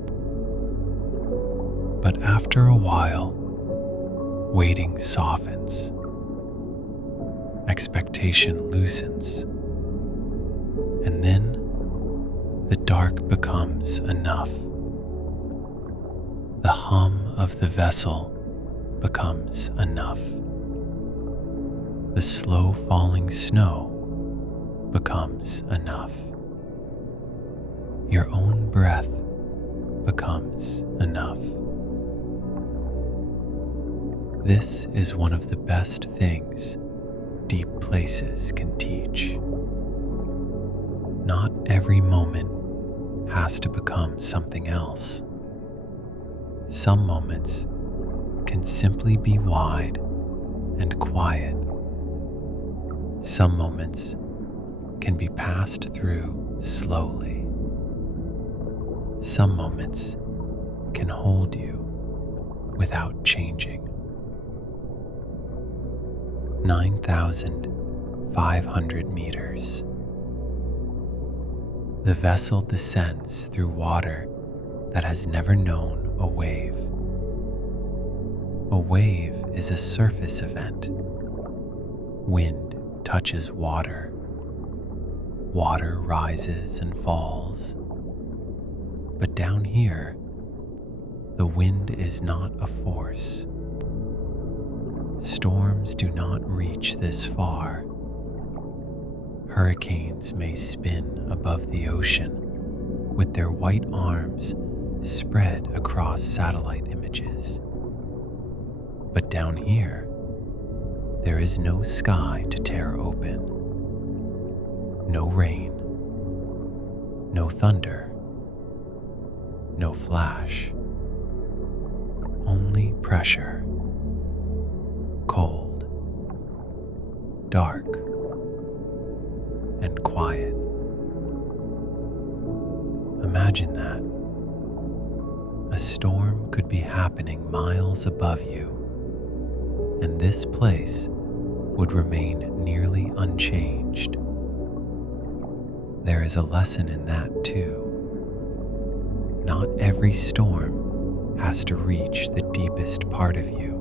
But after a while, waiting softens, expectation loosens, and then the dark becomes enough. The hum of the vessel becomes enough. The slow falling snow becomes enough. Your own breath becomes enough. This is one of the best things deep places can teach. Not every moment has to become something else. Some moments can simply be wide and quiet. Some moments can be passed through slowly. Some moments can hold you without changing. 9,500 meters. The vessel descends through water that has never known a wave. A wave is a surface event. Wind touches water. Water rises and falls. But down here, the wind is not a force. Storms do not reach this far. Hurricanes may spin above the ocean with their white arms spread across satellite images. But down here, there is no sky to tear open, no rain, no thunder, no flash, only pressure, cold, dark, and quiet. Imagine that. A storm could be happening miles above you, and this place would remain nearly unchanged. There is a lesson in that too. Not every storm has to reach the deepest part of you.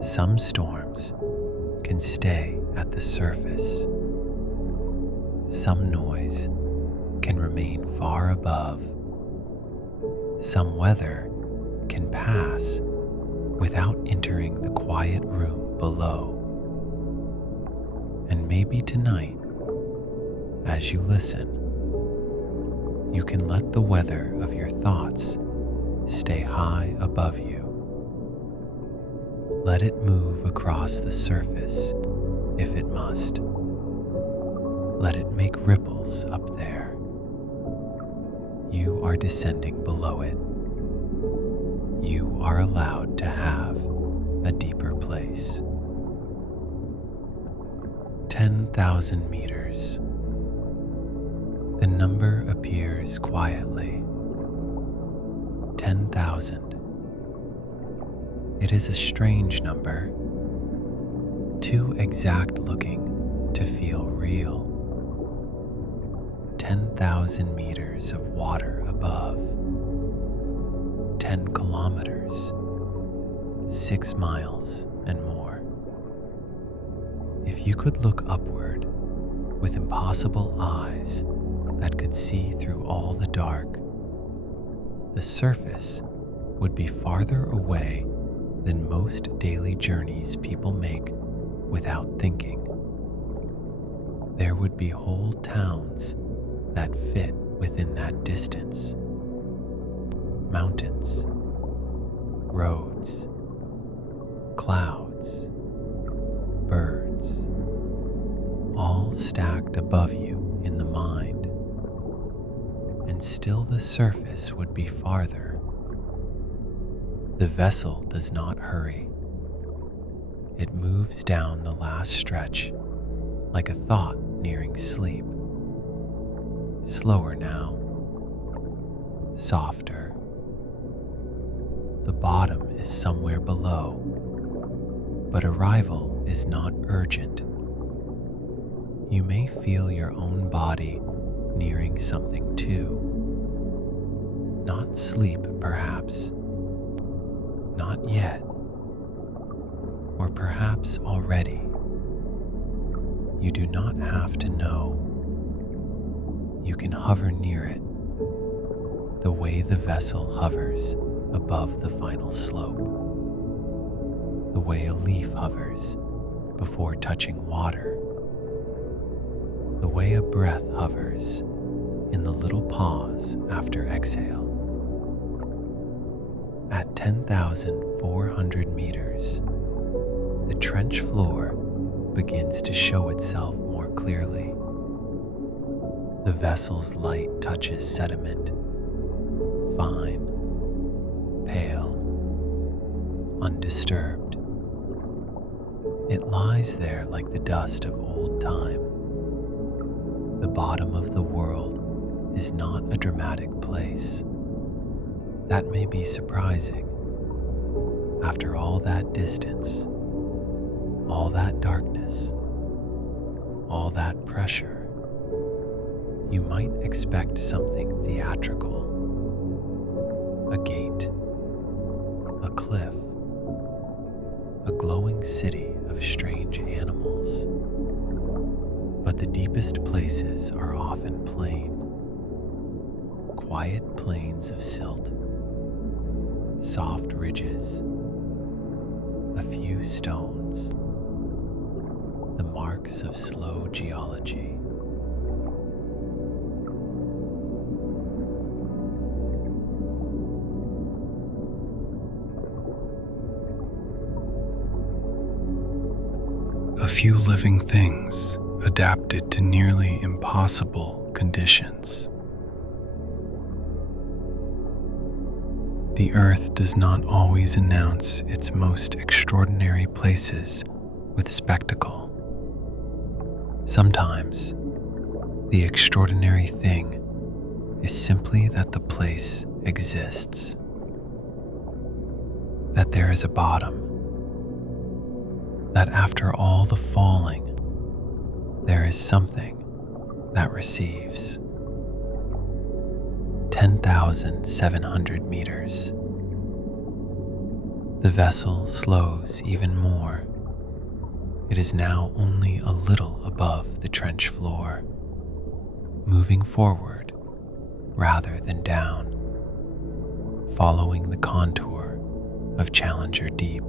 Some storms can stay at the surface. Some noise can remain far above. Some weather can pass without entering the quiet room below. And maybe tonight, as you listen, you can let the weather of your thoughts stay high above you. Let it move across the surface if it must. Let it make ripples up there. You are descending below it. You are allowed to have a deeper place. 10,000 meters. The number appears quietly. 10,000. It is a strange number, too exact looking to feel real. 10,000 meters of water above. 10 kilometers, 6 miles and more. If you could look upward with impossible eyes that could see through all the dark, the surface would be farther away than most daily journeys people make without thinking. There would be whole towns that fit within that distance. Mountains, roads, clouds, birds, all stacked above you in the mind. And still the surface would be farther. The vessel does not hurry. It moves down the last stretch like a thought nearing sleep. Slower now, softer. The bottom is somewhere below, but arrival is not urgent. You may feel your own body nearing something too. Not sleep, perhaps. Not yet. Or perhaps already. You do not have to know. You can hover near it, the way the vessel hovers above the final slope, the way a leaf hovers before touching water, the way a breath hovers in the little pause after exhale. At 10,400 meters, the trench floor begins to show itself more clearly. The vessel's light touches sediment, fine, pale, undisturbed. It lies there like the dust of old time. The bottom of the world is not a dramatic place. That may be surprising. After all that distance, all that darkness, all that pressure, you might expect something theatrical. A gate, a cliff, a glowing city of strange animals. But the deepest places are often plain. Quiet plains of silt, soft ridges, a few stones, the marks of slow geology. few living things adapted to nearly impossible conditions. The earth does not always announce its most extraordinary places with spectacle. Sometimes, the extraordinary thing is simply that the place exists, that there is a bottom, that after all the falling, there is something that receives. 10,700 meters. The vessel slows even more. It is now only a little above the trench floor, moving forward rather than down, following the contour of Challenger Deep.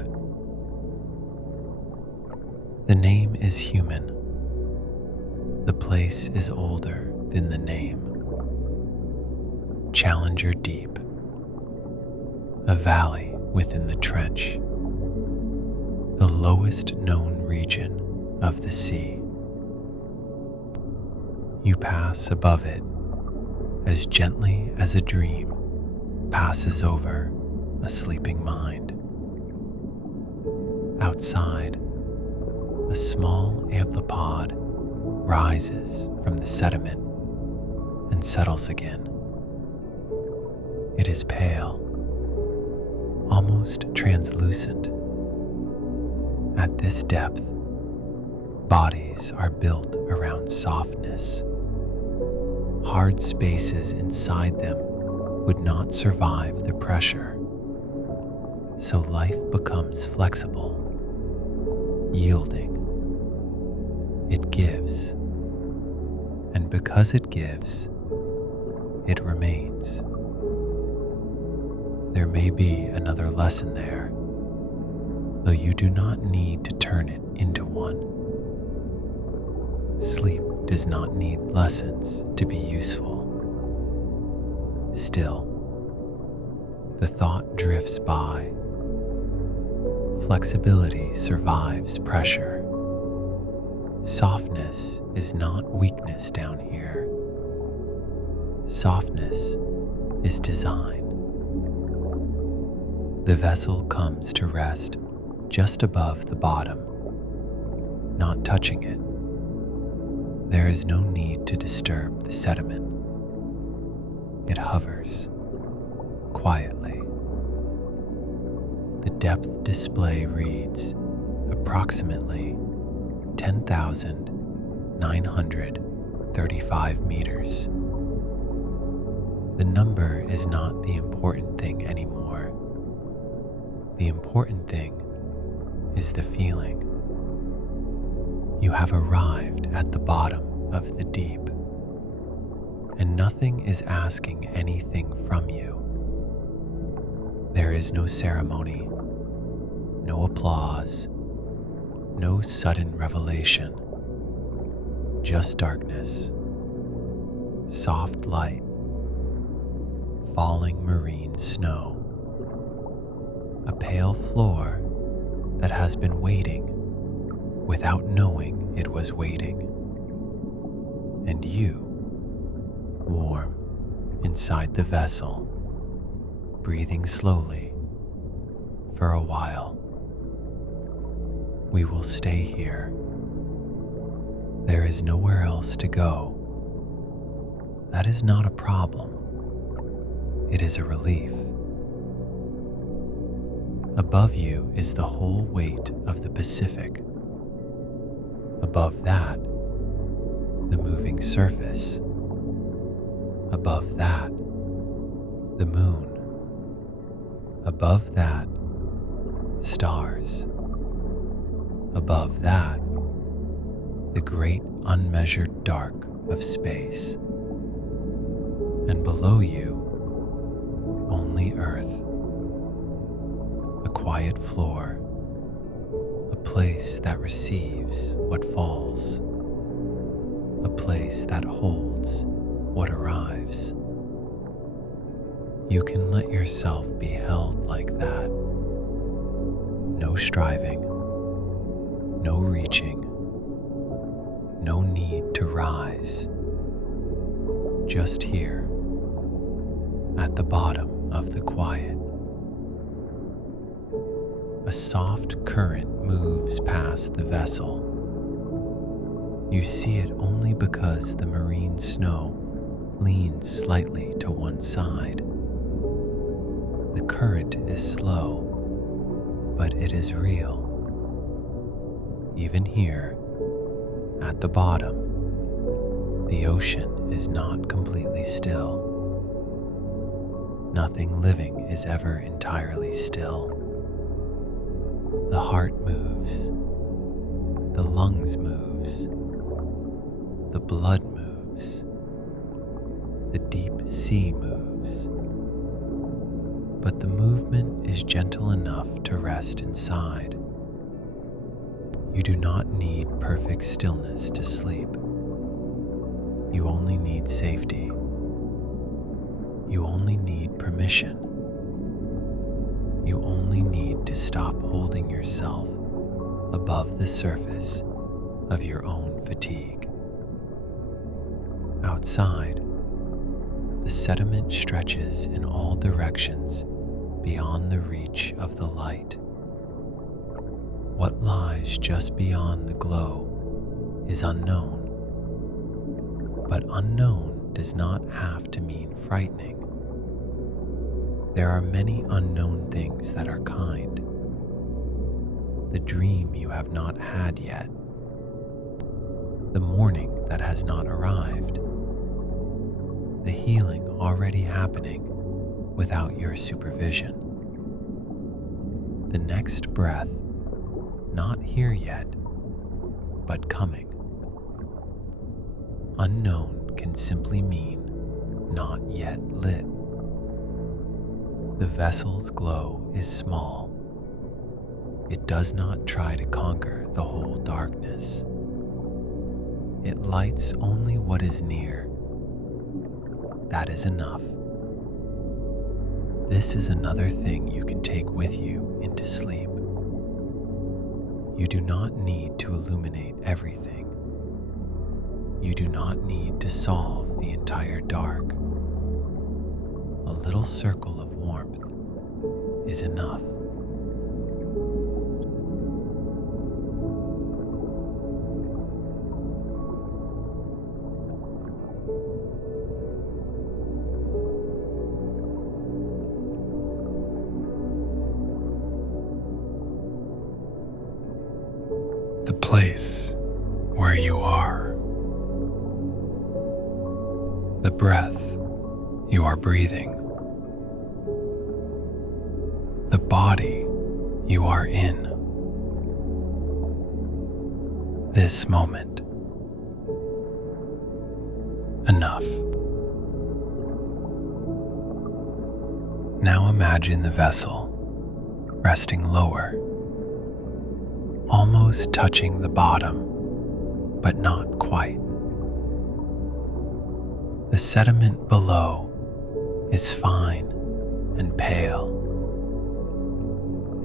The name is human. The place is older than the name. Challenger Deep, a valley within the trench, the lowest known region of the sea. You pass above it as gently as a dream passes over a sleeping mind. Outside, a small amphipod rises from the sediment and settles again. It is pale, almost translucent. At this depth, bodies are built around softness. Hard spaces inside them would not survive the pressure, so life becomes flexible, yielding. It gives, and because it gives, it remains. There may be another lesson there, though you do not need to turn it into one. Sleep does not need lessons to be useful. Still, the thought drifts by. Flexibility survives pressure. Softness is not weakness down here. Softness is design. The vessel comes to rest just above the bottom, not touching it. There is no need to disturb the sediment. It hovers quietly. The depth display reads approximately 10,935 meters. The number is not the important thing anymore. The important thing is the feeling. You have arrived at the bottom of the deep, and nothing is asking anything from you. There is no ceremony, no applause, no sudden revelation, just darkness, soft light, falling marine snow, a pale floor that has been waiting without knowing it was waiting, and you, warm inside the vessel, breathing slowly for a while. We will stay here. There is nowhere else to go. That is not a problem. It is a relief. Above you is the whole weight of the Pacific. Above that, the moving surface. Above that, the moon. Above that, stars. Above that, the great unmeasured dark of space. And below you, only Earth. A quiet floor, a place that receives what falls, a place that holds what arrives. You can let yourself be held like that. No striving, no reaching, No need to rise. Just here, at the bottom of the quiet. A soft current moves past the vessel. You see it only because the marine snow leans slightly to one side. The current is slow, but it is real. Even here, at the bottom, the ocean is not completely still. Nothing living is ever entirely still. The heart moves, the lungs moves, the blood moves, the deep sea moves. But the movement is gentle enough to rest inside. You do not need perfect stillness to sleep. You only need safety. You only need permission. You only need to stop holding yourself above the surface of your own fatigue. Outside, the sediment stretches in all directions beyond the reach of the light. What lies just beyond the glow is unknown. But unknown does not have to mean frightening. There are many unknown things that are kind. The dream you have not had yet. The morning that has not arrived. The healing already happening without your supervision. The next breath, not here yet, but coming. Unknown can simply mean not yet lit. The vessel's glow is small. It does not try to conquer the whole darkness. It lights only what is near. That is enough. This is another thing you can take with you into sleep. You do not need to illuminate everything. You do not need to solve the entire dark. A little circle of warmth is enough. The place where you are. The breath you are breathing. The body you are in. This moment. Enough. Now imagine the vessel resting lower, almost touching the bottom, but not quite. The sediment below is fine and pale.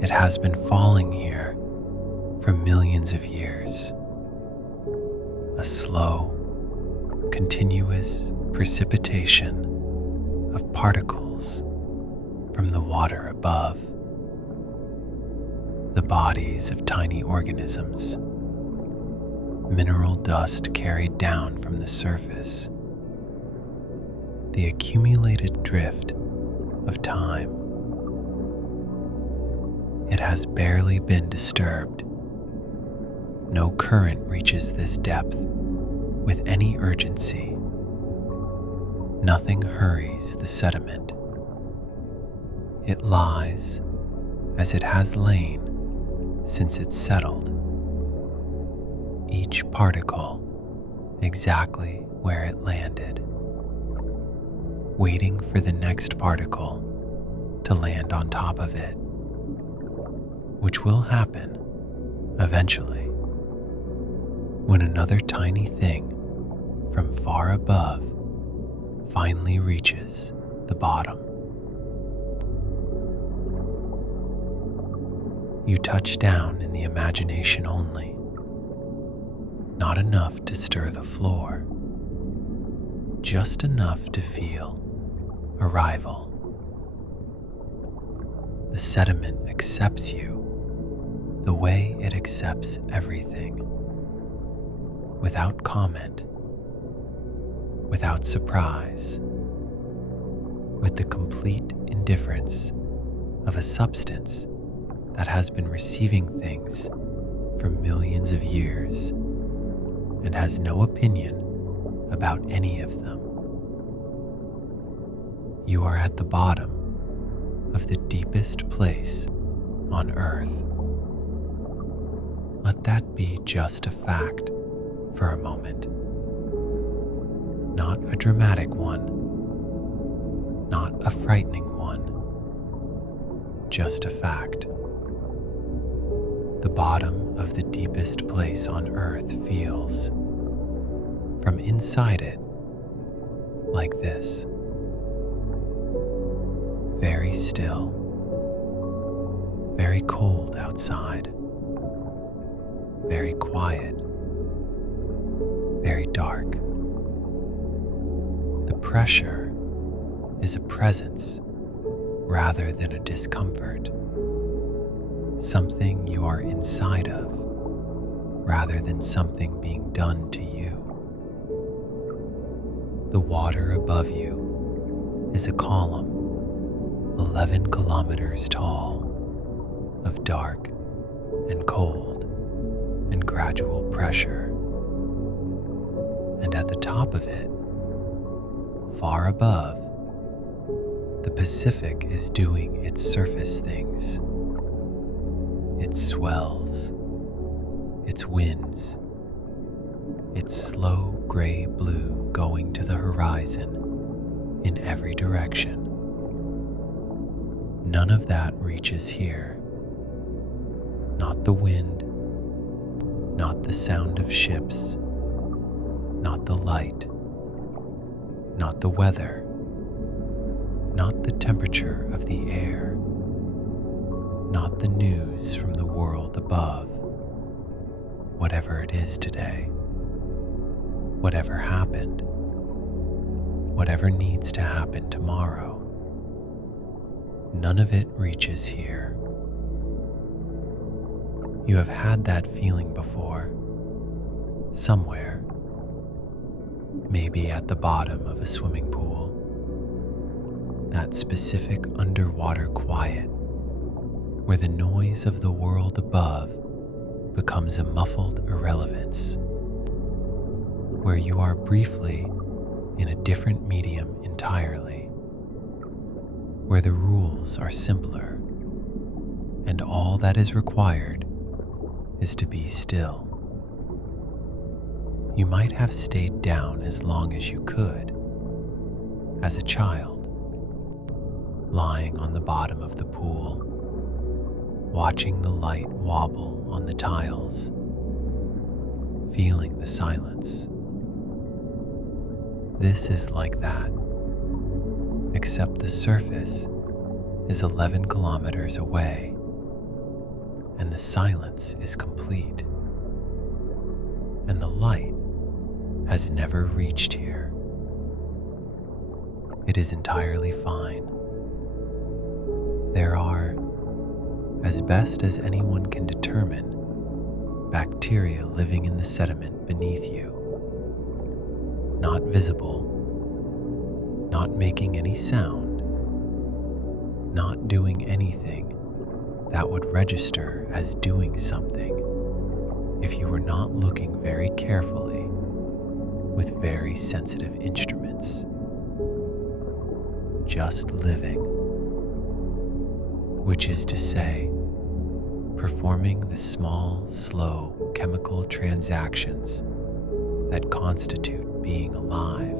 It has been falling here for millions of years. A slow, continuous precipitation of particles from the water above. The bodies of tiny organisms, mineral dust carried down from the surface, the accumulated drift of time. It has barely been disturbed. No current reaches this depth with any urgency. Nothing hurries the sediment. It lies as it has lain since it settled. Each particle exactly where it landed, waiting for the next particle to land on top of it, which will happen eventually when another tiny thing from far above finally reaches the bottom. You touch down in the imagination only. Not enough to stir the floor, just enough to feel arrival. The sediment accepts you the way it accepts everything, without comment, without surprise, with the complete indifference of a substance that has been receiving things for millions of years and has no opinion about any of them. You are at the bottom of the deepest place on earth. Let that be just a fact for a moment. Not a dramatic one, not a frightening one, just a fact. The bottom of the deepest place on earth feels, from inside it, like this. Very still, very cold outside, very quiet, very dark. The pressure is a presence rather than a discomfort, something you are inside of rather than something being done to you. The water above you is a column 11 kilometers tall of dark and cold and gradual pressure. And at the top of it, far above, the Pacific is doing its surface things. It swells, its winds, its slow gray blue going to the horizon in every direction. None of that reaches here. Not the wind, not the sound of ships, not the light, not the weather, not the temperature of the air, not the news from the world above. Whatever it is today, whatever happened, whatever needs to happen tomorrow, none of it reaches here. You have had that feeling before, somewhere, maybe at the bottom of a swimming pool, that specific underwater quiet where the noise of the world above becomes a muffled irrelevance, where you are briefly in a different medium entirely, where the rules are simpler and all that is required is to be still. You might have stayed down as long as you could, as a child, lying on the bottom of the pool, watching the light wobble on the tiles, feeling the silence. This is like that, except the surface is 11 kilometers away, and the silence is complete, and the light has never reached here. It is entirely fine. There are, as best as anyone can determine, bacteria living in the sediment beneath you, not visible, not making any sound, not doing anything that would register as doing something if you were not looking very carefully with very sensitive instruments. Just living, which is to say, performing the small, slow chemical transactions that constitute being alive,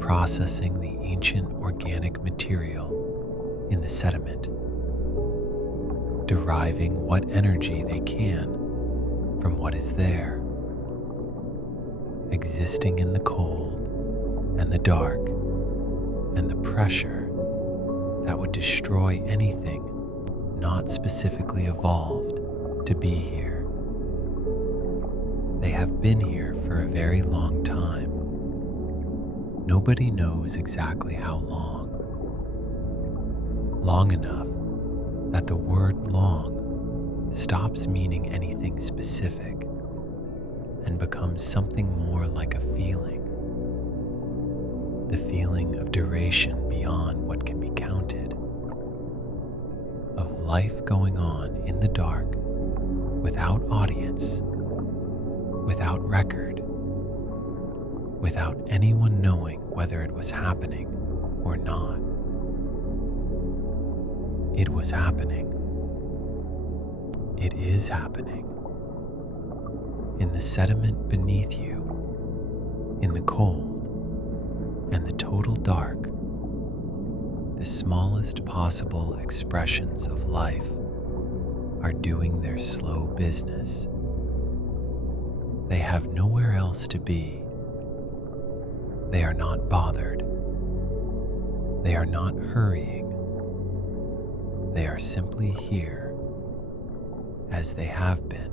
processing the ancient organic material in the sediment, deriving what energy they can from what is there, existing in the cold and the dark and the pressure that would destroy anything not specifically evolved to be here. They have been here for a very long time. Nobody knows exactly how long. Long enough that the word long stops meaning anything specific and becomes something more like a feeling. The feeling of duration beyond what can be counted. Of life going on in the dark, without audience, without record, without anyone knowing whether it was happening or not. It was happening. It is happening. In the sediment beneath you, in the cold and the total dark, the smallest possible expressions of life are doing their slow business. They have nowhere else to be. They are not bothered. They are not hurrying. They are simply here, as they have been.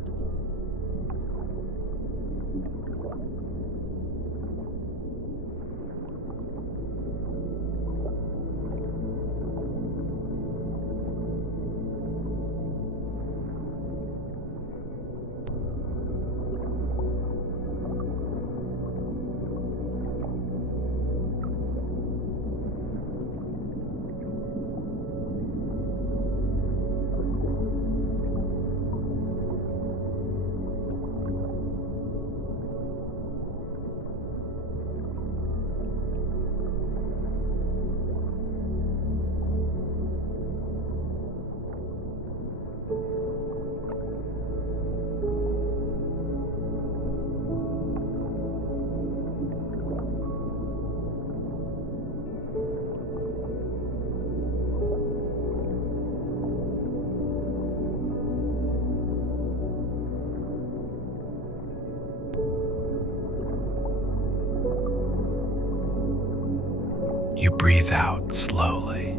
You breathe out slowly.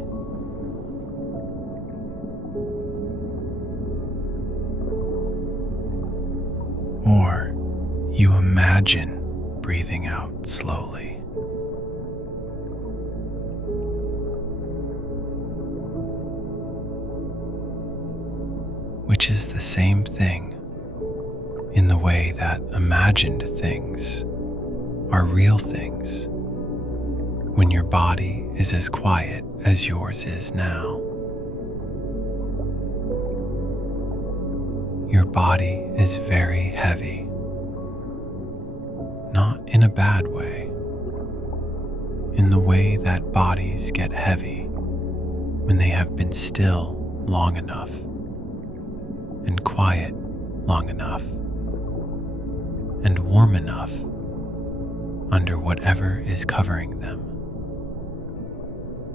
Or you imagine breathing out slowly. Which is the same thing in the way that imagined things are real things. When your body is as quiet as yours is now. Your body is very heavy. Not in a bad way. In the way that bodies get heavy when they have been still long enough and quiet long enough and warm enough under whatever is covering them,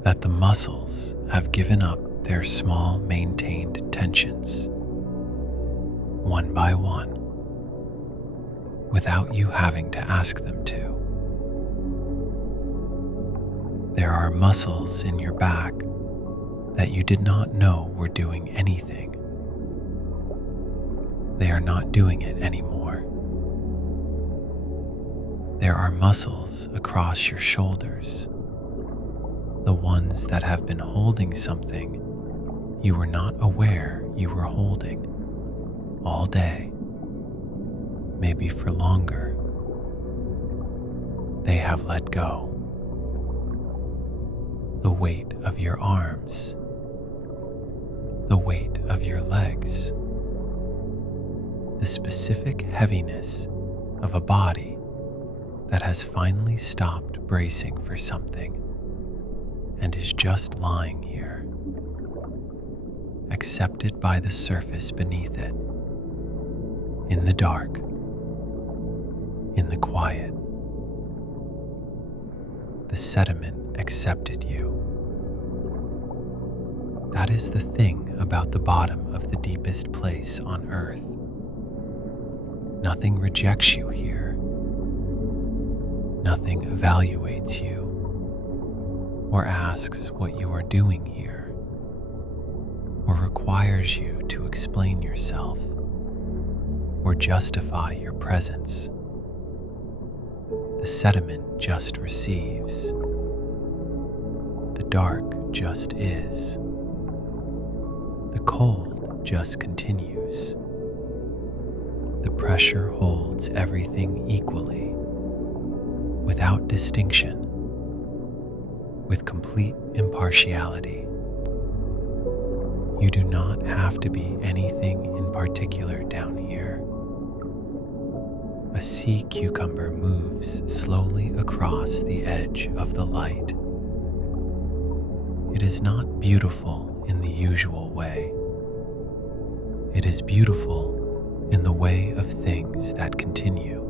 that the muscles have given up their small maintained tensions, one by one, without you having to ask them to. There are muscles in your back that you did not know were doing anything. They are not doing it anymore. There are muscles across your shoulders, the ones that have been holding something you were not aware you were holding all day, maybe for longer. They have let go. The weight of your arms, the weight of your legs, the specific heaviness of a body that has finally stopped bracing for something and is just lying here, accepted by the surface beneath it, in the dark, in the quiet. The sediment accepted you. That is the thing about the bottom of the deepest place on earth. Nothing rejects you here. Nothing evaluates you or asks what you are doing here or requires you to explain yourself or justify your presence. The sediment just receives. The dark just is. The cold just continues. The pressure holds everything equally, without distinction, with complete impartiality. You do not have to be anything in particular down here. A sea cucumber moves slowly across the edge of the light. It is not beautiful in the usual way. It is beautiful in the way of things that continue.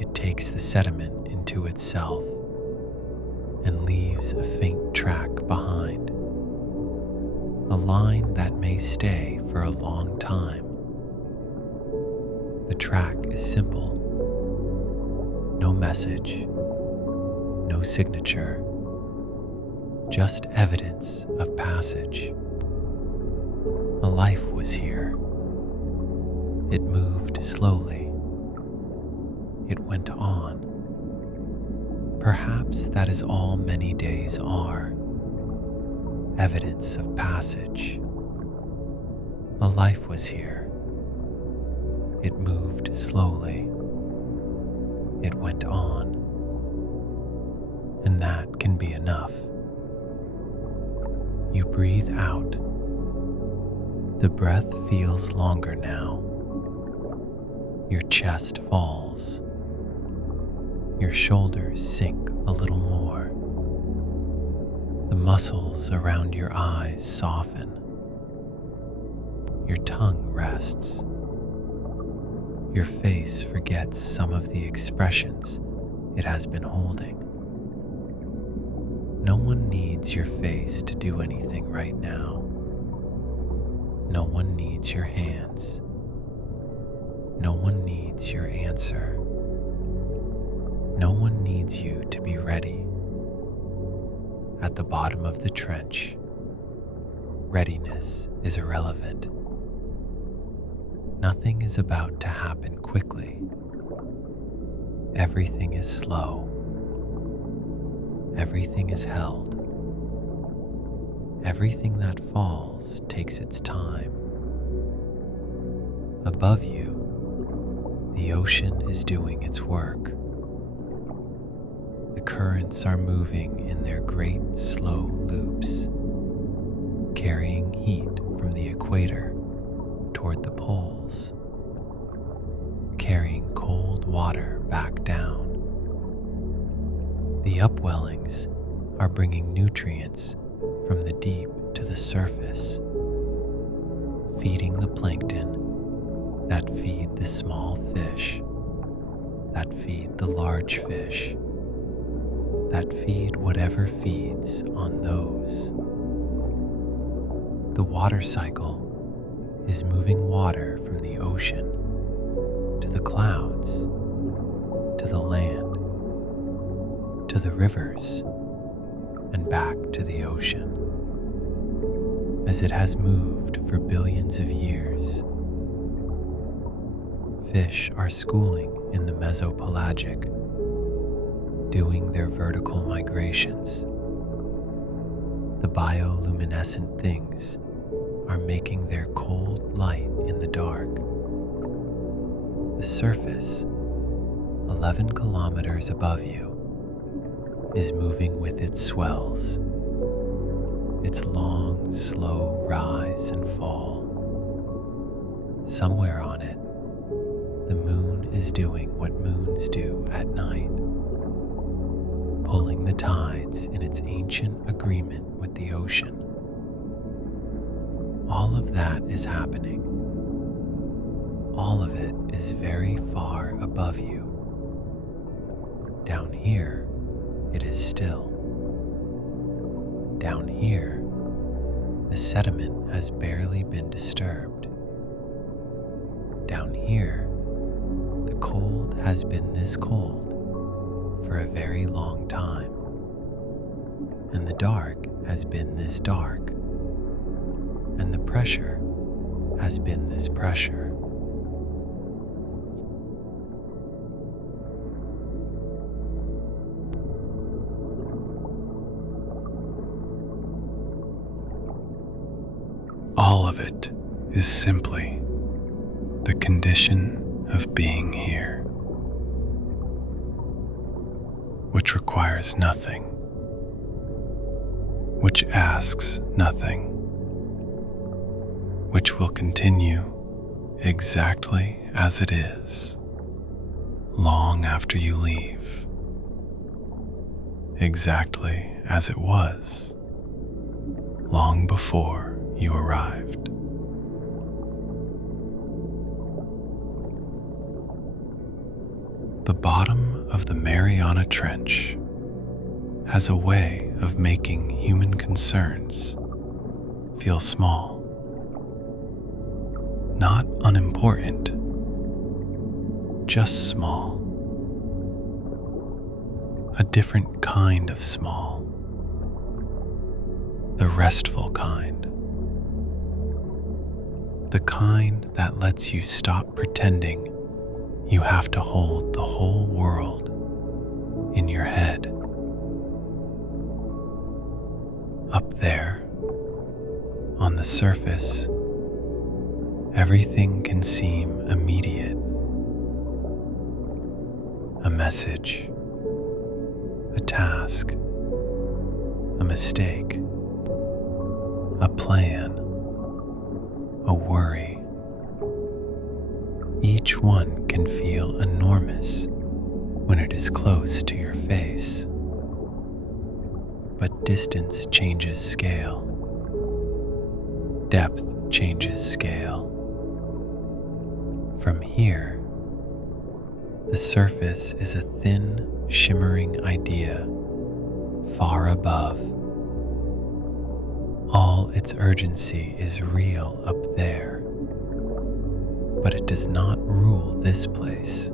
It takes the sediment into itself and leaves a faint track behind, a line that may stay for a long time. The track is simple. No message, no signature, just evidence of passage. A life was here. It moved slowly. It went on. Perhaps that is all many days are. Evidence of passage. A life was here. It moved slowly. It went on. And that can be enough. You breathe out. The breath feels longer now. Your chest falls. Your shoulders sink a little more. The muscles around your eyes soften. Your tongue rests. Your face forgets some of the expressions it has been holding. No one needs your face to do anything right now. No one needs your hands. No one needs your answer. No one needs you to be ready. At the bottom of the trench, readiness is irrelevant. Nothing is about to happen quickly. Everything is slow. Everything is held. Everything that falls takes its time. Above you, the ocean is doing its work. The currents are moving in their great slow loops, carrying heat from the equator toward the poles, carrying cold water back down. The upwellings are bringing nutrients from the deep to the surface, feeding the plankton that feed the small fish, that feed the large fish, that feed whatever feeds on those. The water cycle is moving water from the ocean to the clouds, to the land, to the rivers, and back to the ocean. As it has moved for billions of years, fish are schooling in the mesopelagic, doing their vertical migrations. The bioluminescent things are making their cold light in the dark. The surface, 11 kilometers above you, is moving with its swells, its long, slow rise and fall. Somewhere on it, the moon is doing what moons do at night, pulling the tides in its ancient agreement with the ocean. All of that is happening. All of it is very far above you. Down here, it is still. Down here, the sediment has barely been disturbed. Down here, the cold has been this cold for a very long time, and the dark has been this dark, and the pressure has been this pressure. all of it is simply the condition of being here, which requires nothing, which asks nothing, which will continue exactly as it is long after you leave, exactly as it was long before you arrived. The bottom of the Mariana Trench has a way of making human concerns feel small, not unimportant, just small, a different kind of small, the restful kind, the kind that lets you stop pretending you have to hold the whole world in your head. Up there, on the surface, everything can seem immediate. A message, a task, a mistake, a plan, a worry. Each one can feel enormous when it is close to your face. But distance changes scale. Depth changes scale. From here, the surface is a thin, shimmering idea far above. All its urgency is real up there, but it does not rule this place.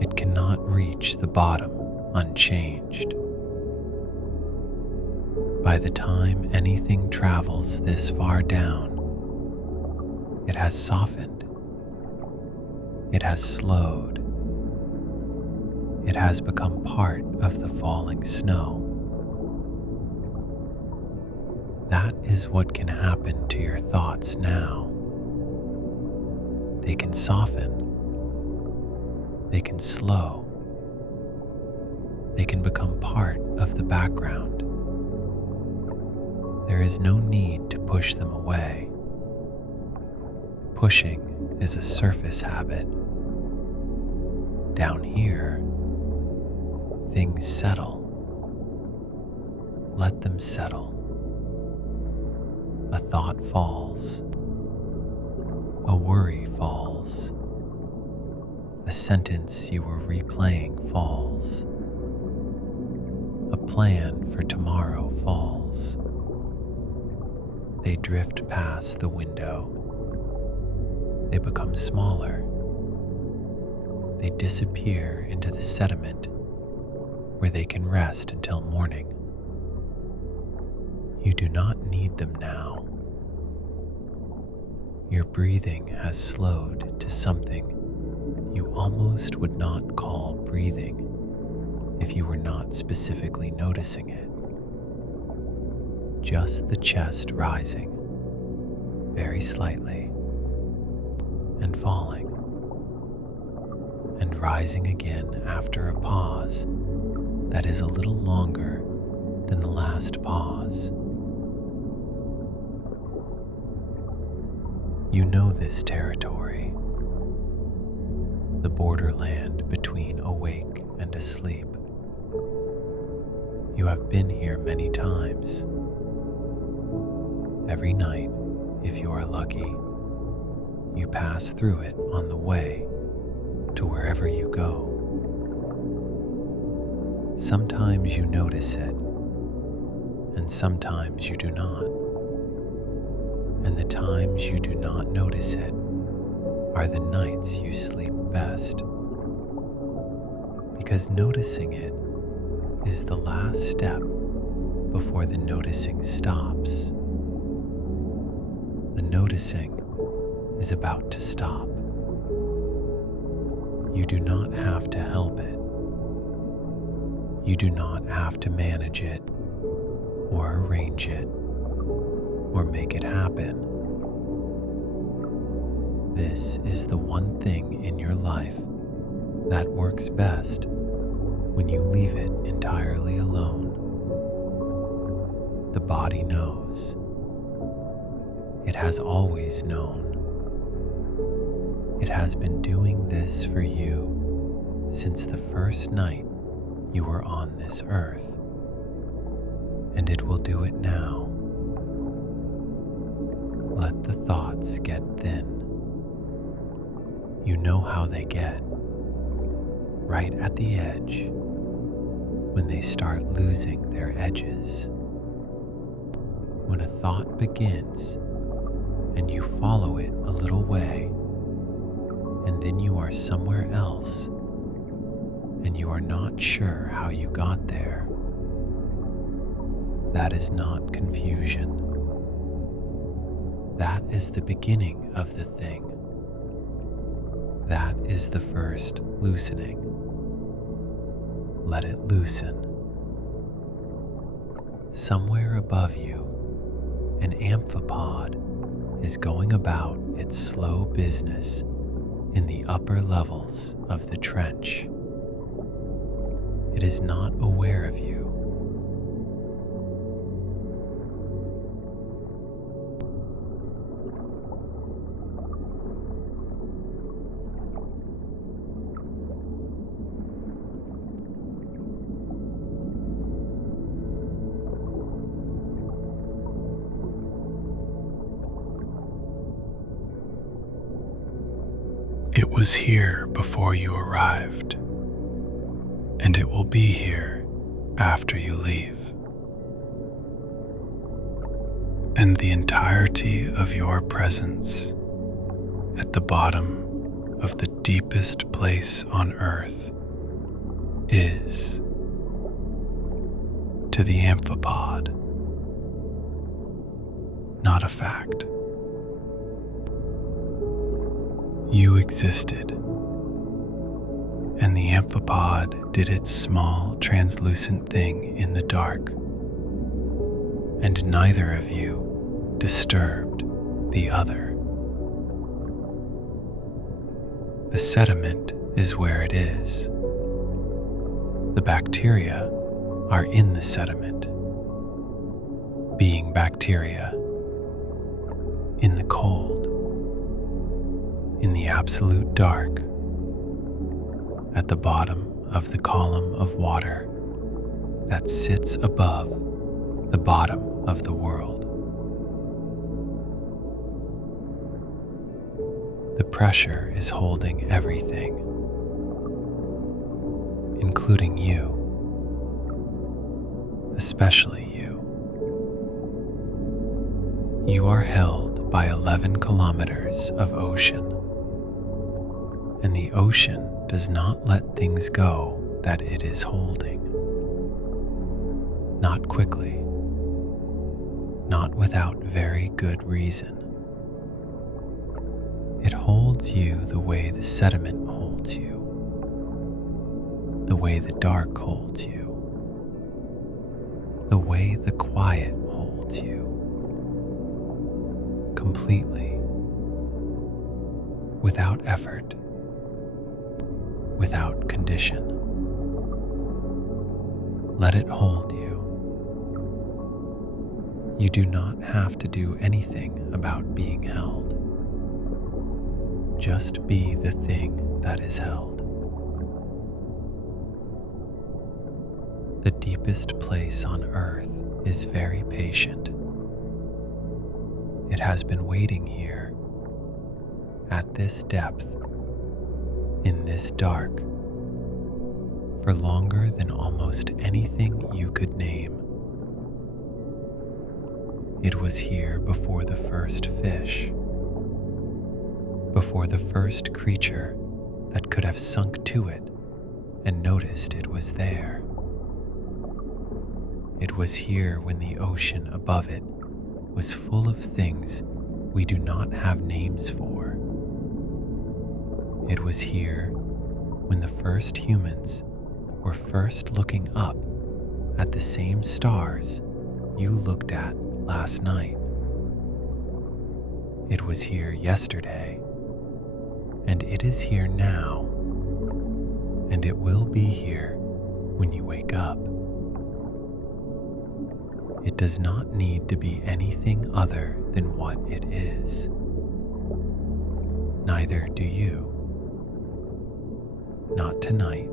It cannot reach the bottom unchanged. By the time anything travels this far down, it has softened. It has slowed. It has become part of the falling snow. That is what can happen to your thoughts now. They can soften. They can slow. They can become part of the background. There is no need to push them away. Pushing is a surface habit. Down here, things settle. Let them settle. A thought falls. A worry falls. A sentence you were replaying falls. A plan for tomorrow falls. They drift past the window. They become smaller. They disappear into the sediment where they can rest until morning. You do not need them now. Your breathing has slowed to something you almost would not call breathing if you were not specifically noticing it. Just the chest rising, very slightly, and falling, and rising again after a pause that is a little longer than the last pause. You know this territory, the borderland between awake and asleep. You have been here many times. Every night, if you are lucky, you pass through it on the way to wherever you go. Sometimes you notice it, and sometimes you do not. And the times you do not notice it are the nights you sleep best. Because noticing it is the last step before the noticing stops. The noticing is about to stop. You do not have to help it. You do not have to manage it or arrange it or make it happen. This is the one thing in your life that works best when you leave it entirely alone. The body knows. It has always known. It has been doing this for you since the first night you were on this earth, and it will do it now. Let the thoughts get thin. You know how they get, right at the edge, when they start losing their edges. When a thought begins and you follow it a little way, and then you are somewhere else and you are not sure how you got there. That is not confusion. That is the beginning of the thing. That is the first loosening. Let it loosen. Somewhere above you, an amphipod is going about its slow business in the upper levels of the trench. It is not aware of you. It was here before you arrived, and it will be here after you leave. And the entirety of your presence at the bottom of the deepest place on earth is, to the amphipod, not a fact. You existed, and the amphipod did its small, translucent thing in the dark, and neither of you disturbed the other. The sediment is where it is. The bacteria are in the sediment, being bacteria, in the cold, in the absolute dark, at the bottom of the column of water that sits above the bottom of the world. The pressure is holding everything, including you, especially you. You are held by 11 kilometers of ocean, and the ocean does not let things go that it is holding. Not quickly, not without very good reason. It holds you the way the sediment holds you, the way the dark holds you, the way the quiet holds you, completely, without effort, without condition. Let it hold you. You do not have to do anything about being held. Just be the thing that is held. The deepest place on earth is very patient. It has been waiting here, at this depth, in this dark, for longer than almost anything you could name. It was here before the first fish, before the first creature that could have sunk to it and noticed it was there. It was here when the ocean above it was full of things we do not have names for. It was here when the first humans were first looking up at the same stars you looked at last night. It was here yesterday, and it is here now, and it will be here when you wake up. It does not need to be anything other than what it is. Neither do you. Not tonight.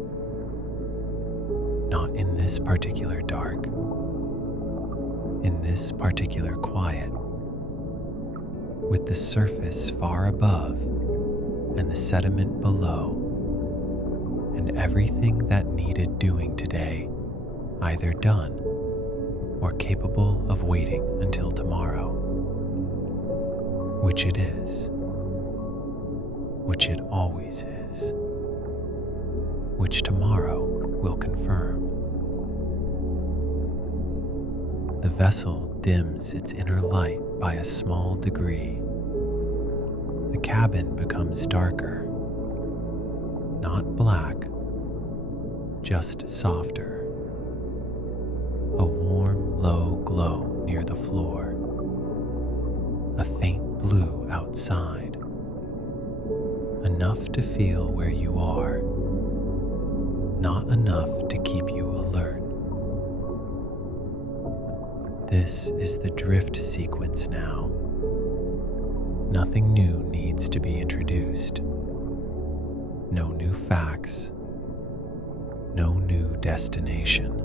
Not in this particular dark. In this particular quiet. With the surface far above and the sediment below, and everything that needed doing today either done or capable of waiting until tomorrow, which it is, which it always is, which tomorrow will confirm. The vessel dims its inner light by a small degree. The cabin becomes darker, not black, just softer. A warm, low glow near the floor. A faint blue outside. Enough to feel where you are. Not enough to keep you alert. This is the drift sequence now. Nothing new needs to be introduced. No new facts. No new destination.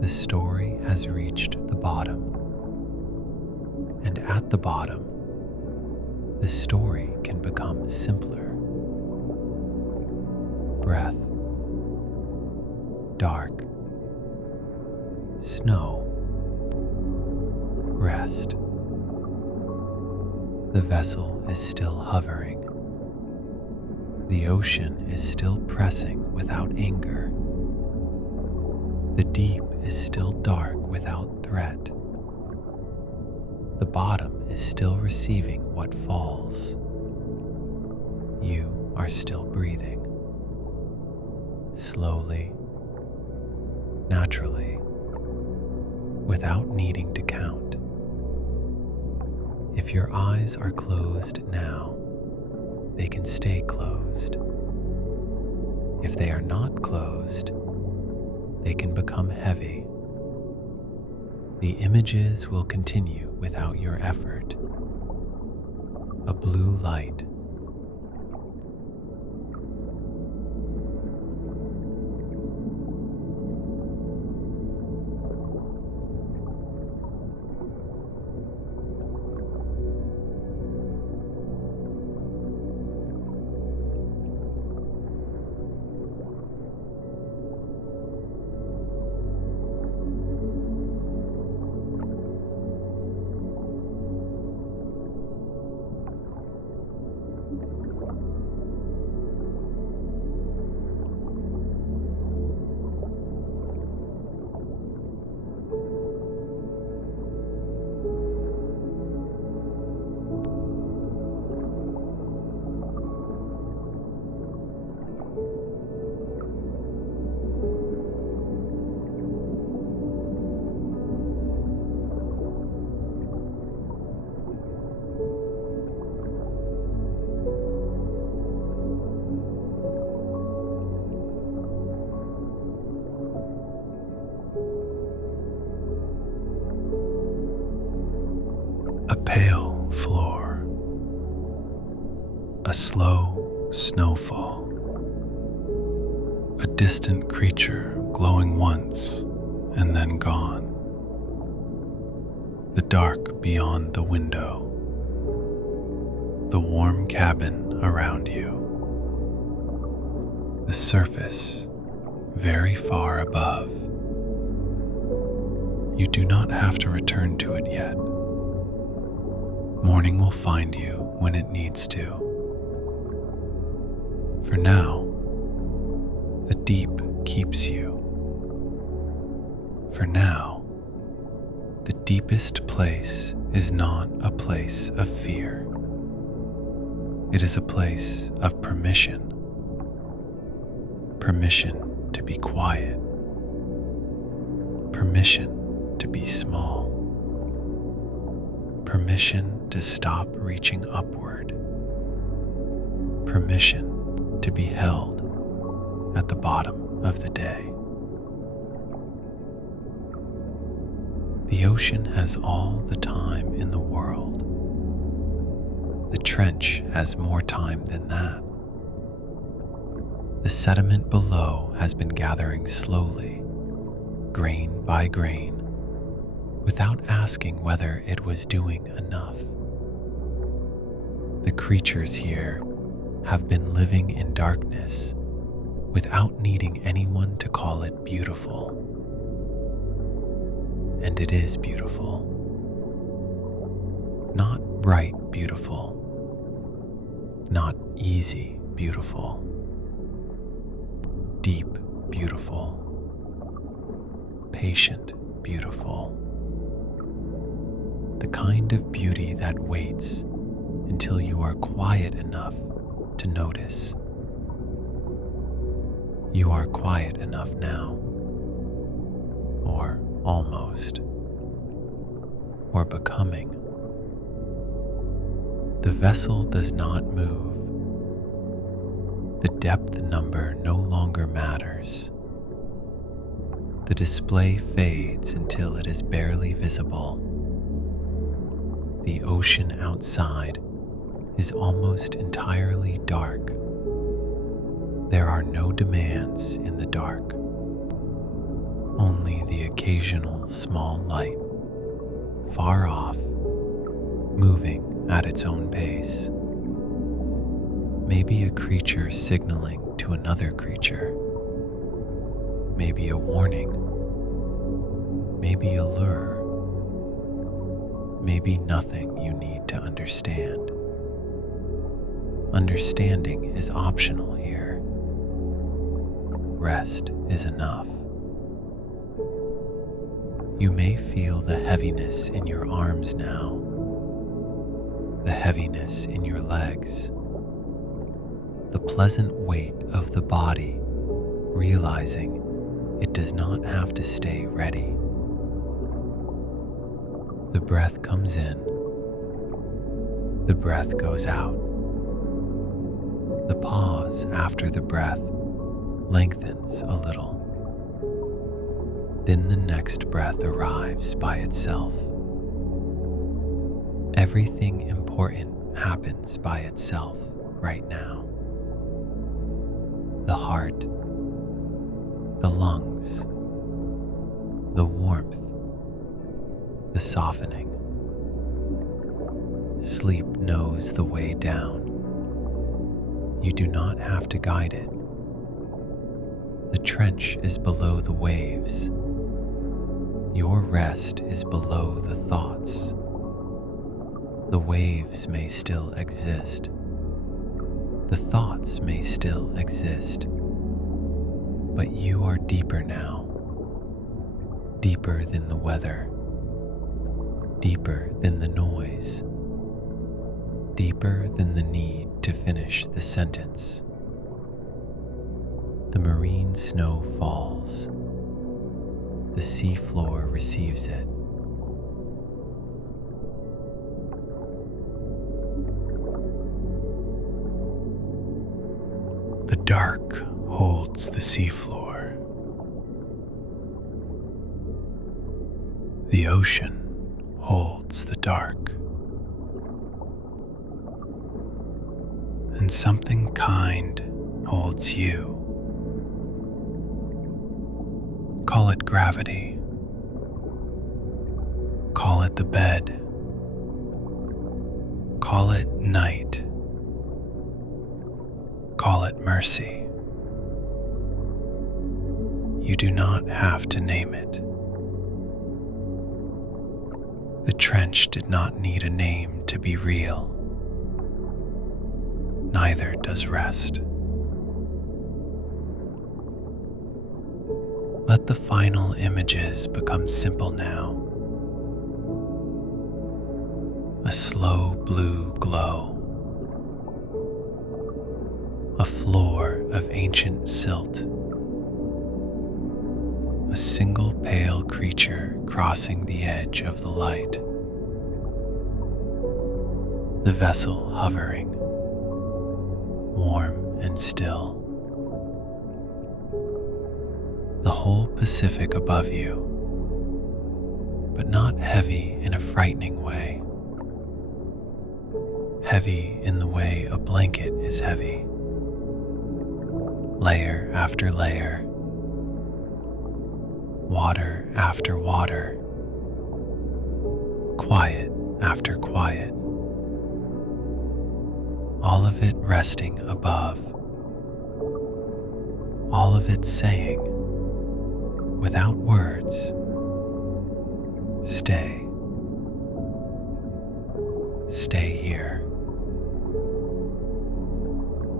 The story has reached the bottom. And at the bottom, the story can become simpler. Breath. Dark. Snow. Rest. The vessel is still hovering. The ocean is still pressing without anger. The deep is still dark without threat. The bottom is still receiving what falls. You are still breathing. Slowly, naturally, without needing to count. If your eyes are closed now, they can stay closed. If they are not closed, they can become heavy. The images will continue without your effort. A blue light. A pale floor. A slow snowfall. A distant creature glowing once and then gone. The dark beyond the window. The warm cabin around you. The surface very far above. You do not have to return to it yet. Morning will find you when it needs to. For now, the deep keeps you. For now, the deepest place is not a place of fear. It is a place of permission. Permission to be quiet. Permission to be small. permission to stop reaching upward, permission to be held at the bottom of the day. The ocean has all the time in the world. The trench has more time than that. The sediment below has been gathering slowly, grain by grain, without asking whether it was doing enough. The creatures here have been living in darkness without needing anyone to call it beautiful. And it is beautiful. Not bright beautiful, not easy beautiful, deep beautiful, patient beautiful. The kind of beauty that waits until you are quiet enough to notice. You are quiet enough now, or almost, or becoming. The vessel does not move. The depth number no longer matters. The display fades until it is barely visible. The ocean outside is almost entirely dark. There are no demands in the dark, only the occasional small light, far off, moving at its own pace. Maybe a creature signaling to another creature. Maybe a warning. Maybe a lure. Maybe nothing you need to understand. Understanding is optional here. Rest is enough. You may feel the heaviness in your arms now, the heaviness in your legs, the pleasant weight of the body, realizing it does not have to stay ready. The breath comes in, the breath goes out. The pause after the breath lengthens a little. Then the next breath arrives by itself. Everything important happens by itself right now. The heart, the lungs, the warmth, the softening. Sleep knows the way down. You do not have to guide it. The trench is below the waves. Your rest is below the thoughts. The waves may still exist. The thoughts may still exist. But you are deeper now. Deeper than the weather. Deeper than the noise. Deeper than the need to finish the sentence. The marine snow falls. The seafloor receives it. The dark holds the seafloor. The ocean holds the dark. And something kind holds you. Call it gravity. Call it the bed. Call it night. Call it mercy. You do not have to name it. The trench did not need a name to be real. Neither does rest. Let the final images become simple now. A slow blue glow. A floor of ancient silt. A single pale creature crossing the edge of the light. the vessel hovering, warm and still. The whole Pacific above you, but not heavy in a frightening way. Heavy in the way a blanket is heavy. Layer after layer, water after water, quiet after quiet, all of it resting above, all of it saying, without words, stay, stay here.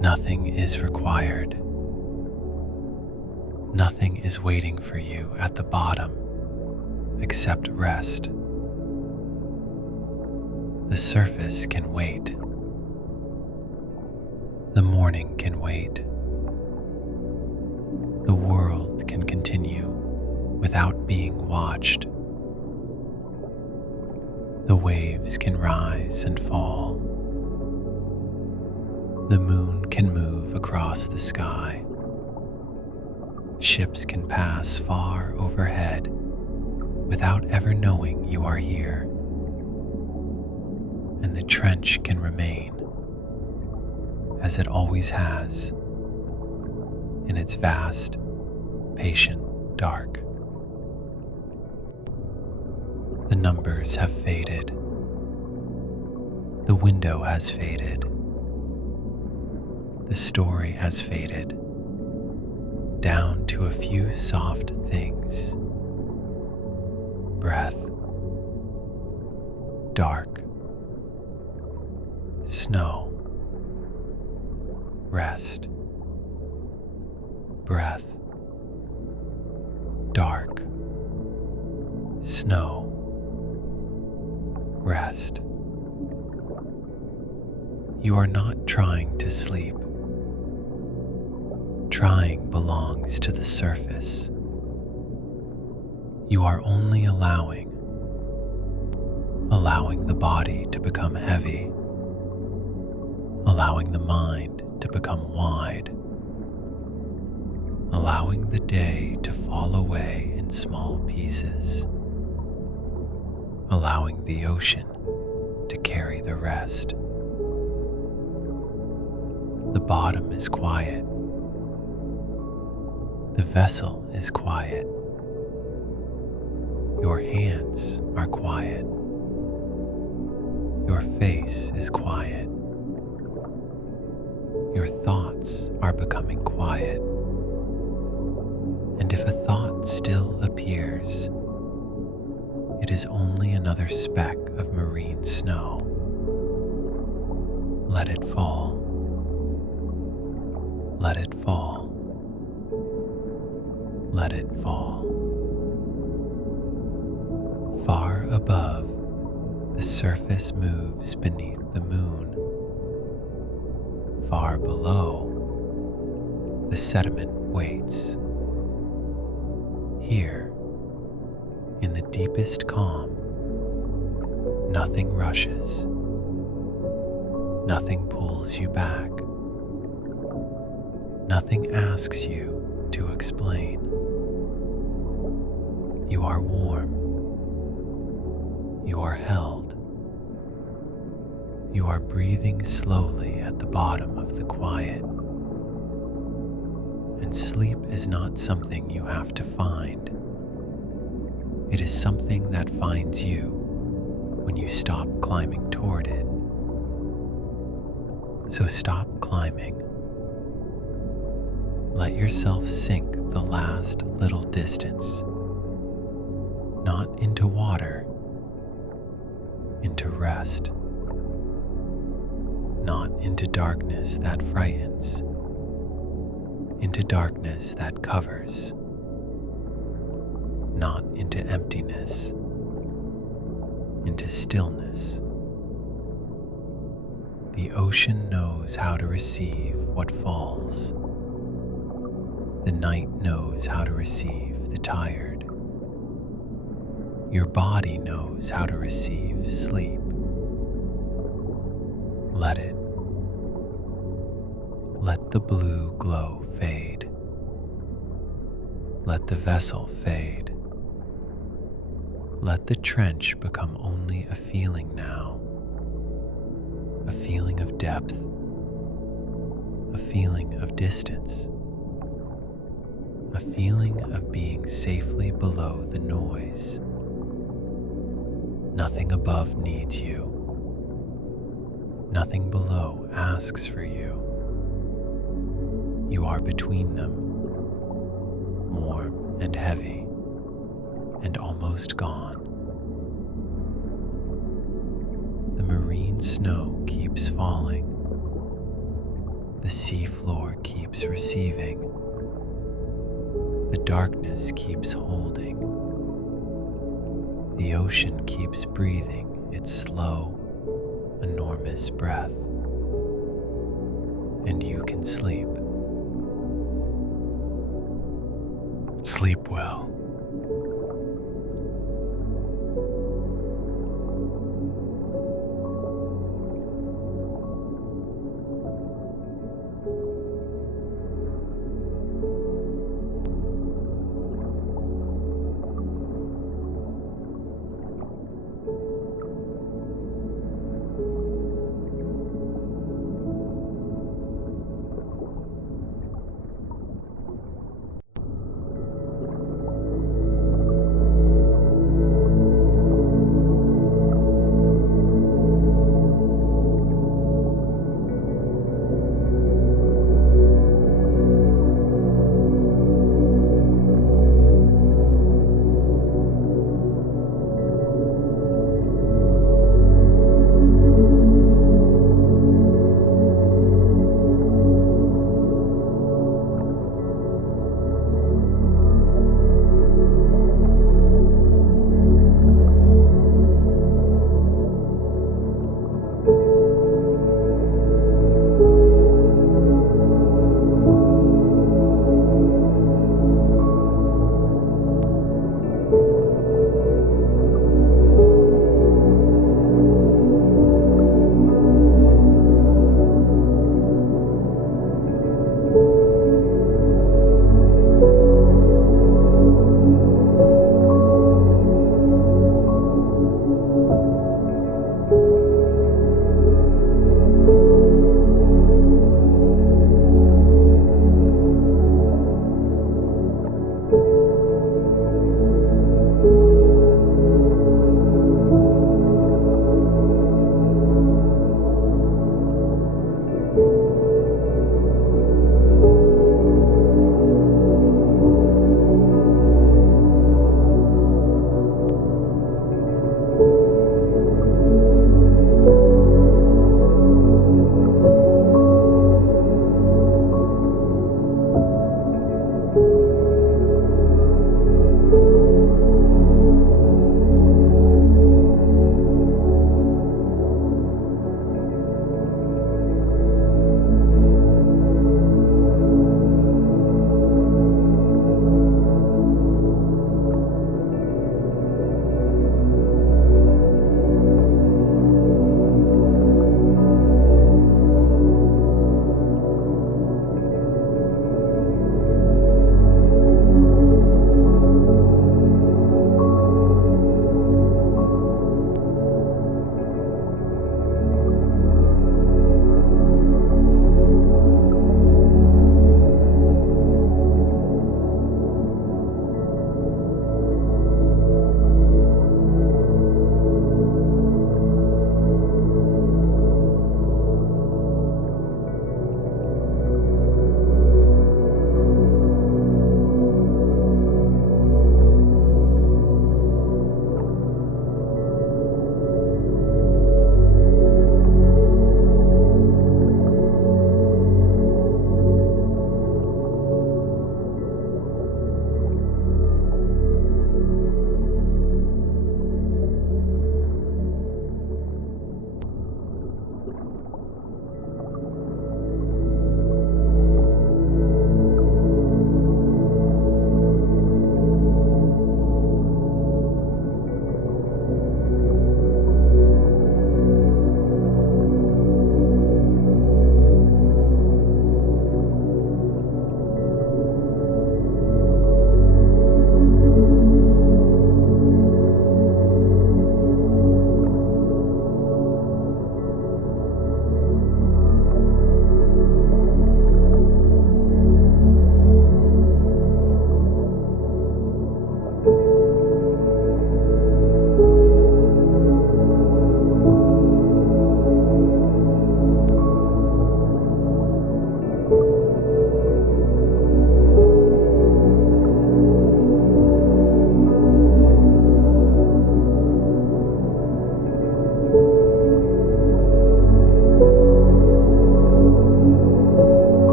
Nothing is required. Nothing is waiting for you at the bottom except rest. The surface can wait. The morning can wait. The world can continue without being watched. The waves can rise and fall. The moon can move across the sky. Ships can pass far overhead without ever knowing you are here. And the trench can remain, as it always has, in its vast, patient dark. The numbers have faded. The window has faded. The story has faded, down to a few soft things. Breath, dark, snow, rest, breath, dark, snow, rest. You are not trying to sleep. Trying belongs to the surface. You are only allowing the body to become heavy, allowing the mind to become wide, allowing the day to fall away in small pieces, allowing the ocean to carry the rest. The bottom is quiet. The vessel is quiet. Your hands are quiet. Your face is quiet. Your thoughts are becoming quiet. And if a thought still appears, it is only another speck of marine snow. Let it fall. Let it fall. Let it fall. Far above, the surface moves beneath the moon. Far below, the sediment waits. Here, in the deepest calm, nothing rushes. Nothing pulls you back. Nothing asks you to explain. You are warm. You are held. You are breathing slowly at the bottom of the quiet. And sleep is not something you have to find. It is something that finds you when you stop climbing toward it. So stop climbing. Let yourself sink the last little distance, not into water, into rest, not into darkness that frightens, into darkness that covers, not into emptiness, into stillness. The ocean knows how to receive what falls. The night knows how to receive the tired. Your body knows how to receive sleep. let it. Let the blue glow fade. Let the vessel fade. Let the trench become only a feeling now. A feeling of depth. A feeling of distance. A feeling of being safely below the noise. Nothing above needs you. Nothing below asks for you. You are between them, warm and heavy, and almost gone. The marine snow keeps falling. The sea floor keeps receiving. The darkness keeps holding. The ocean keeps breathing its slow, enormous breath. And you can sleep. Sleep well.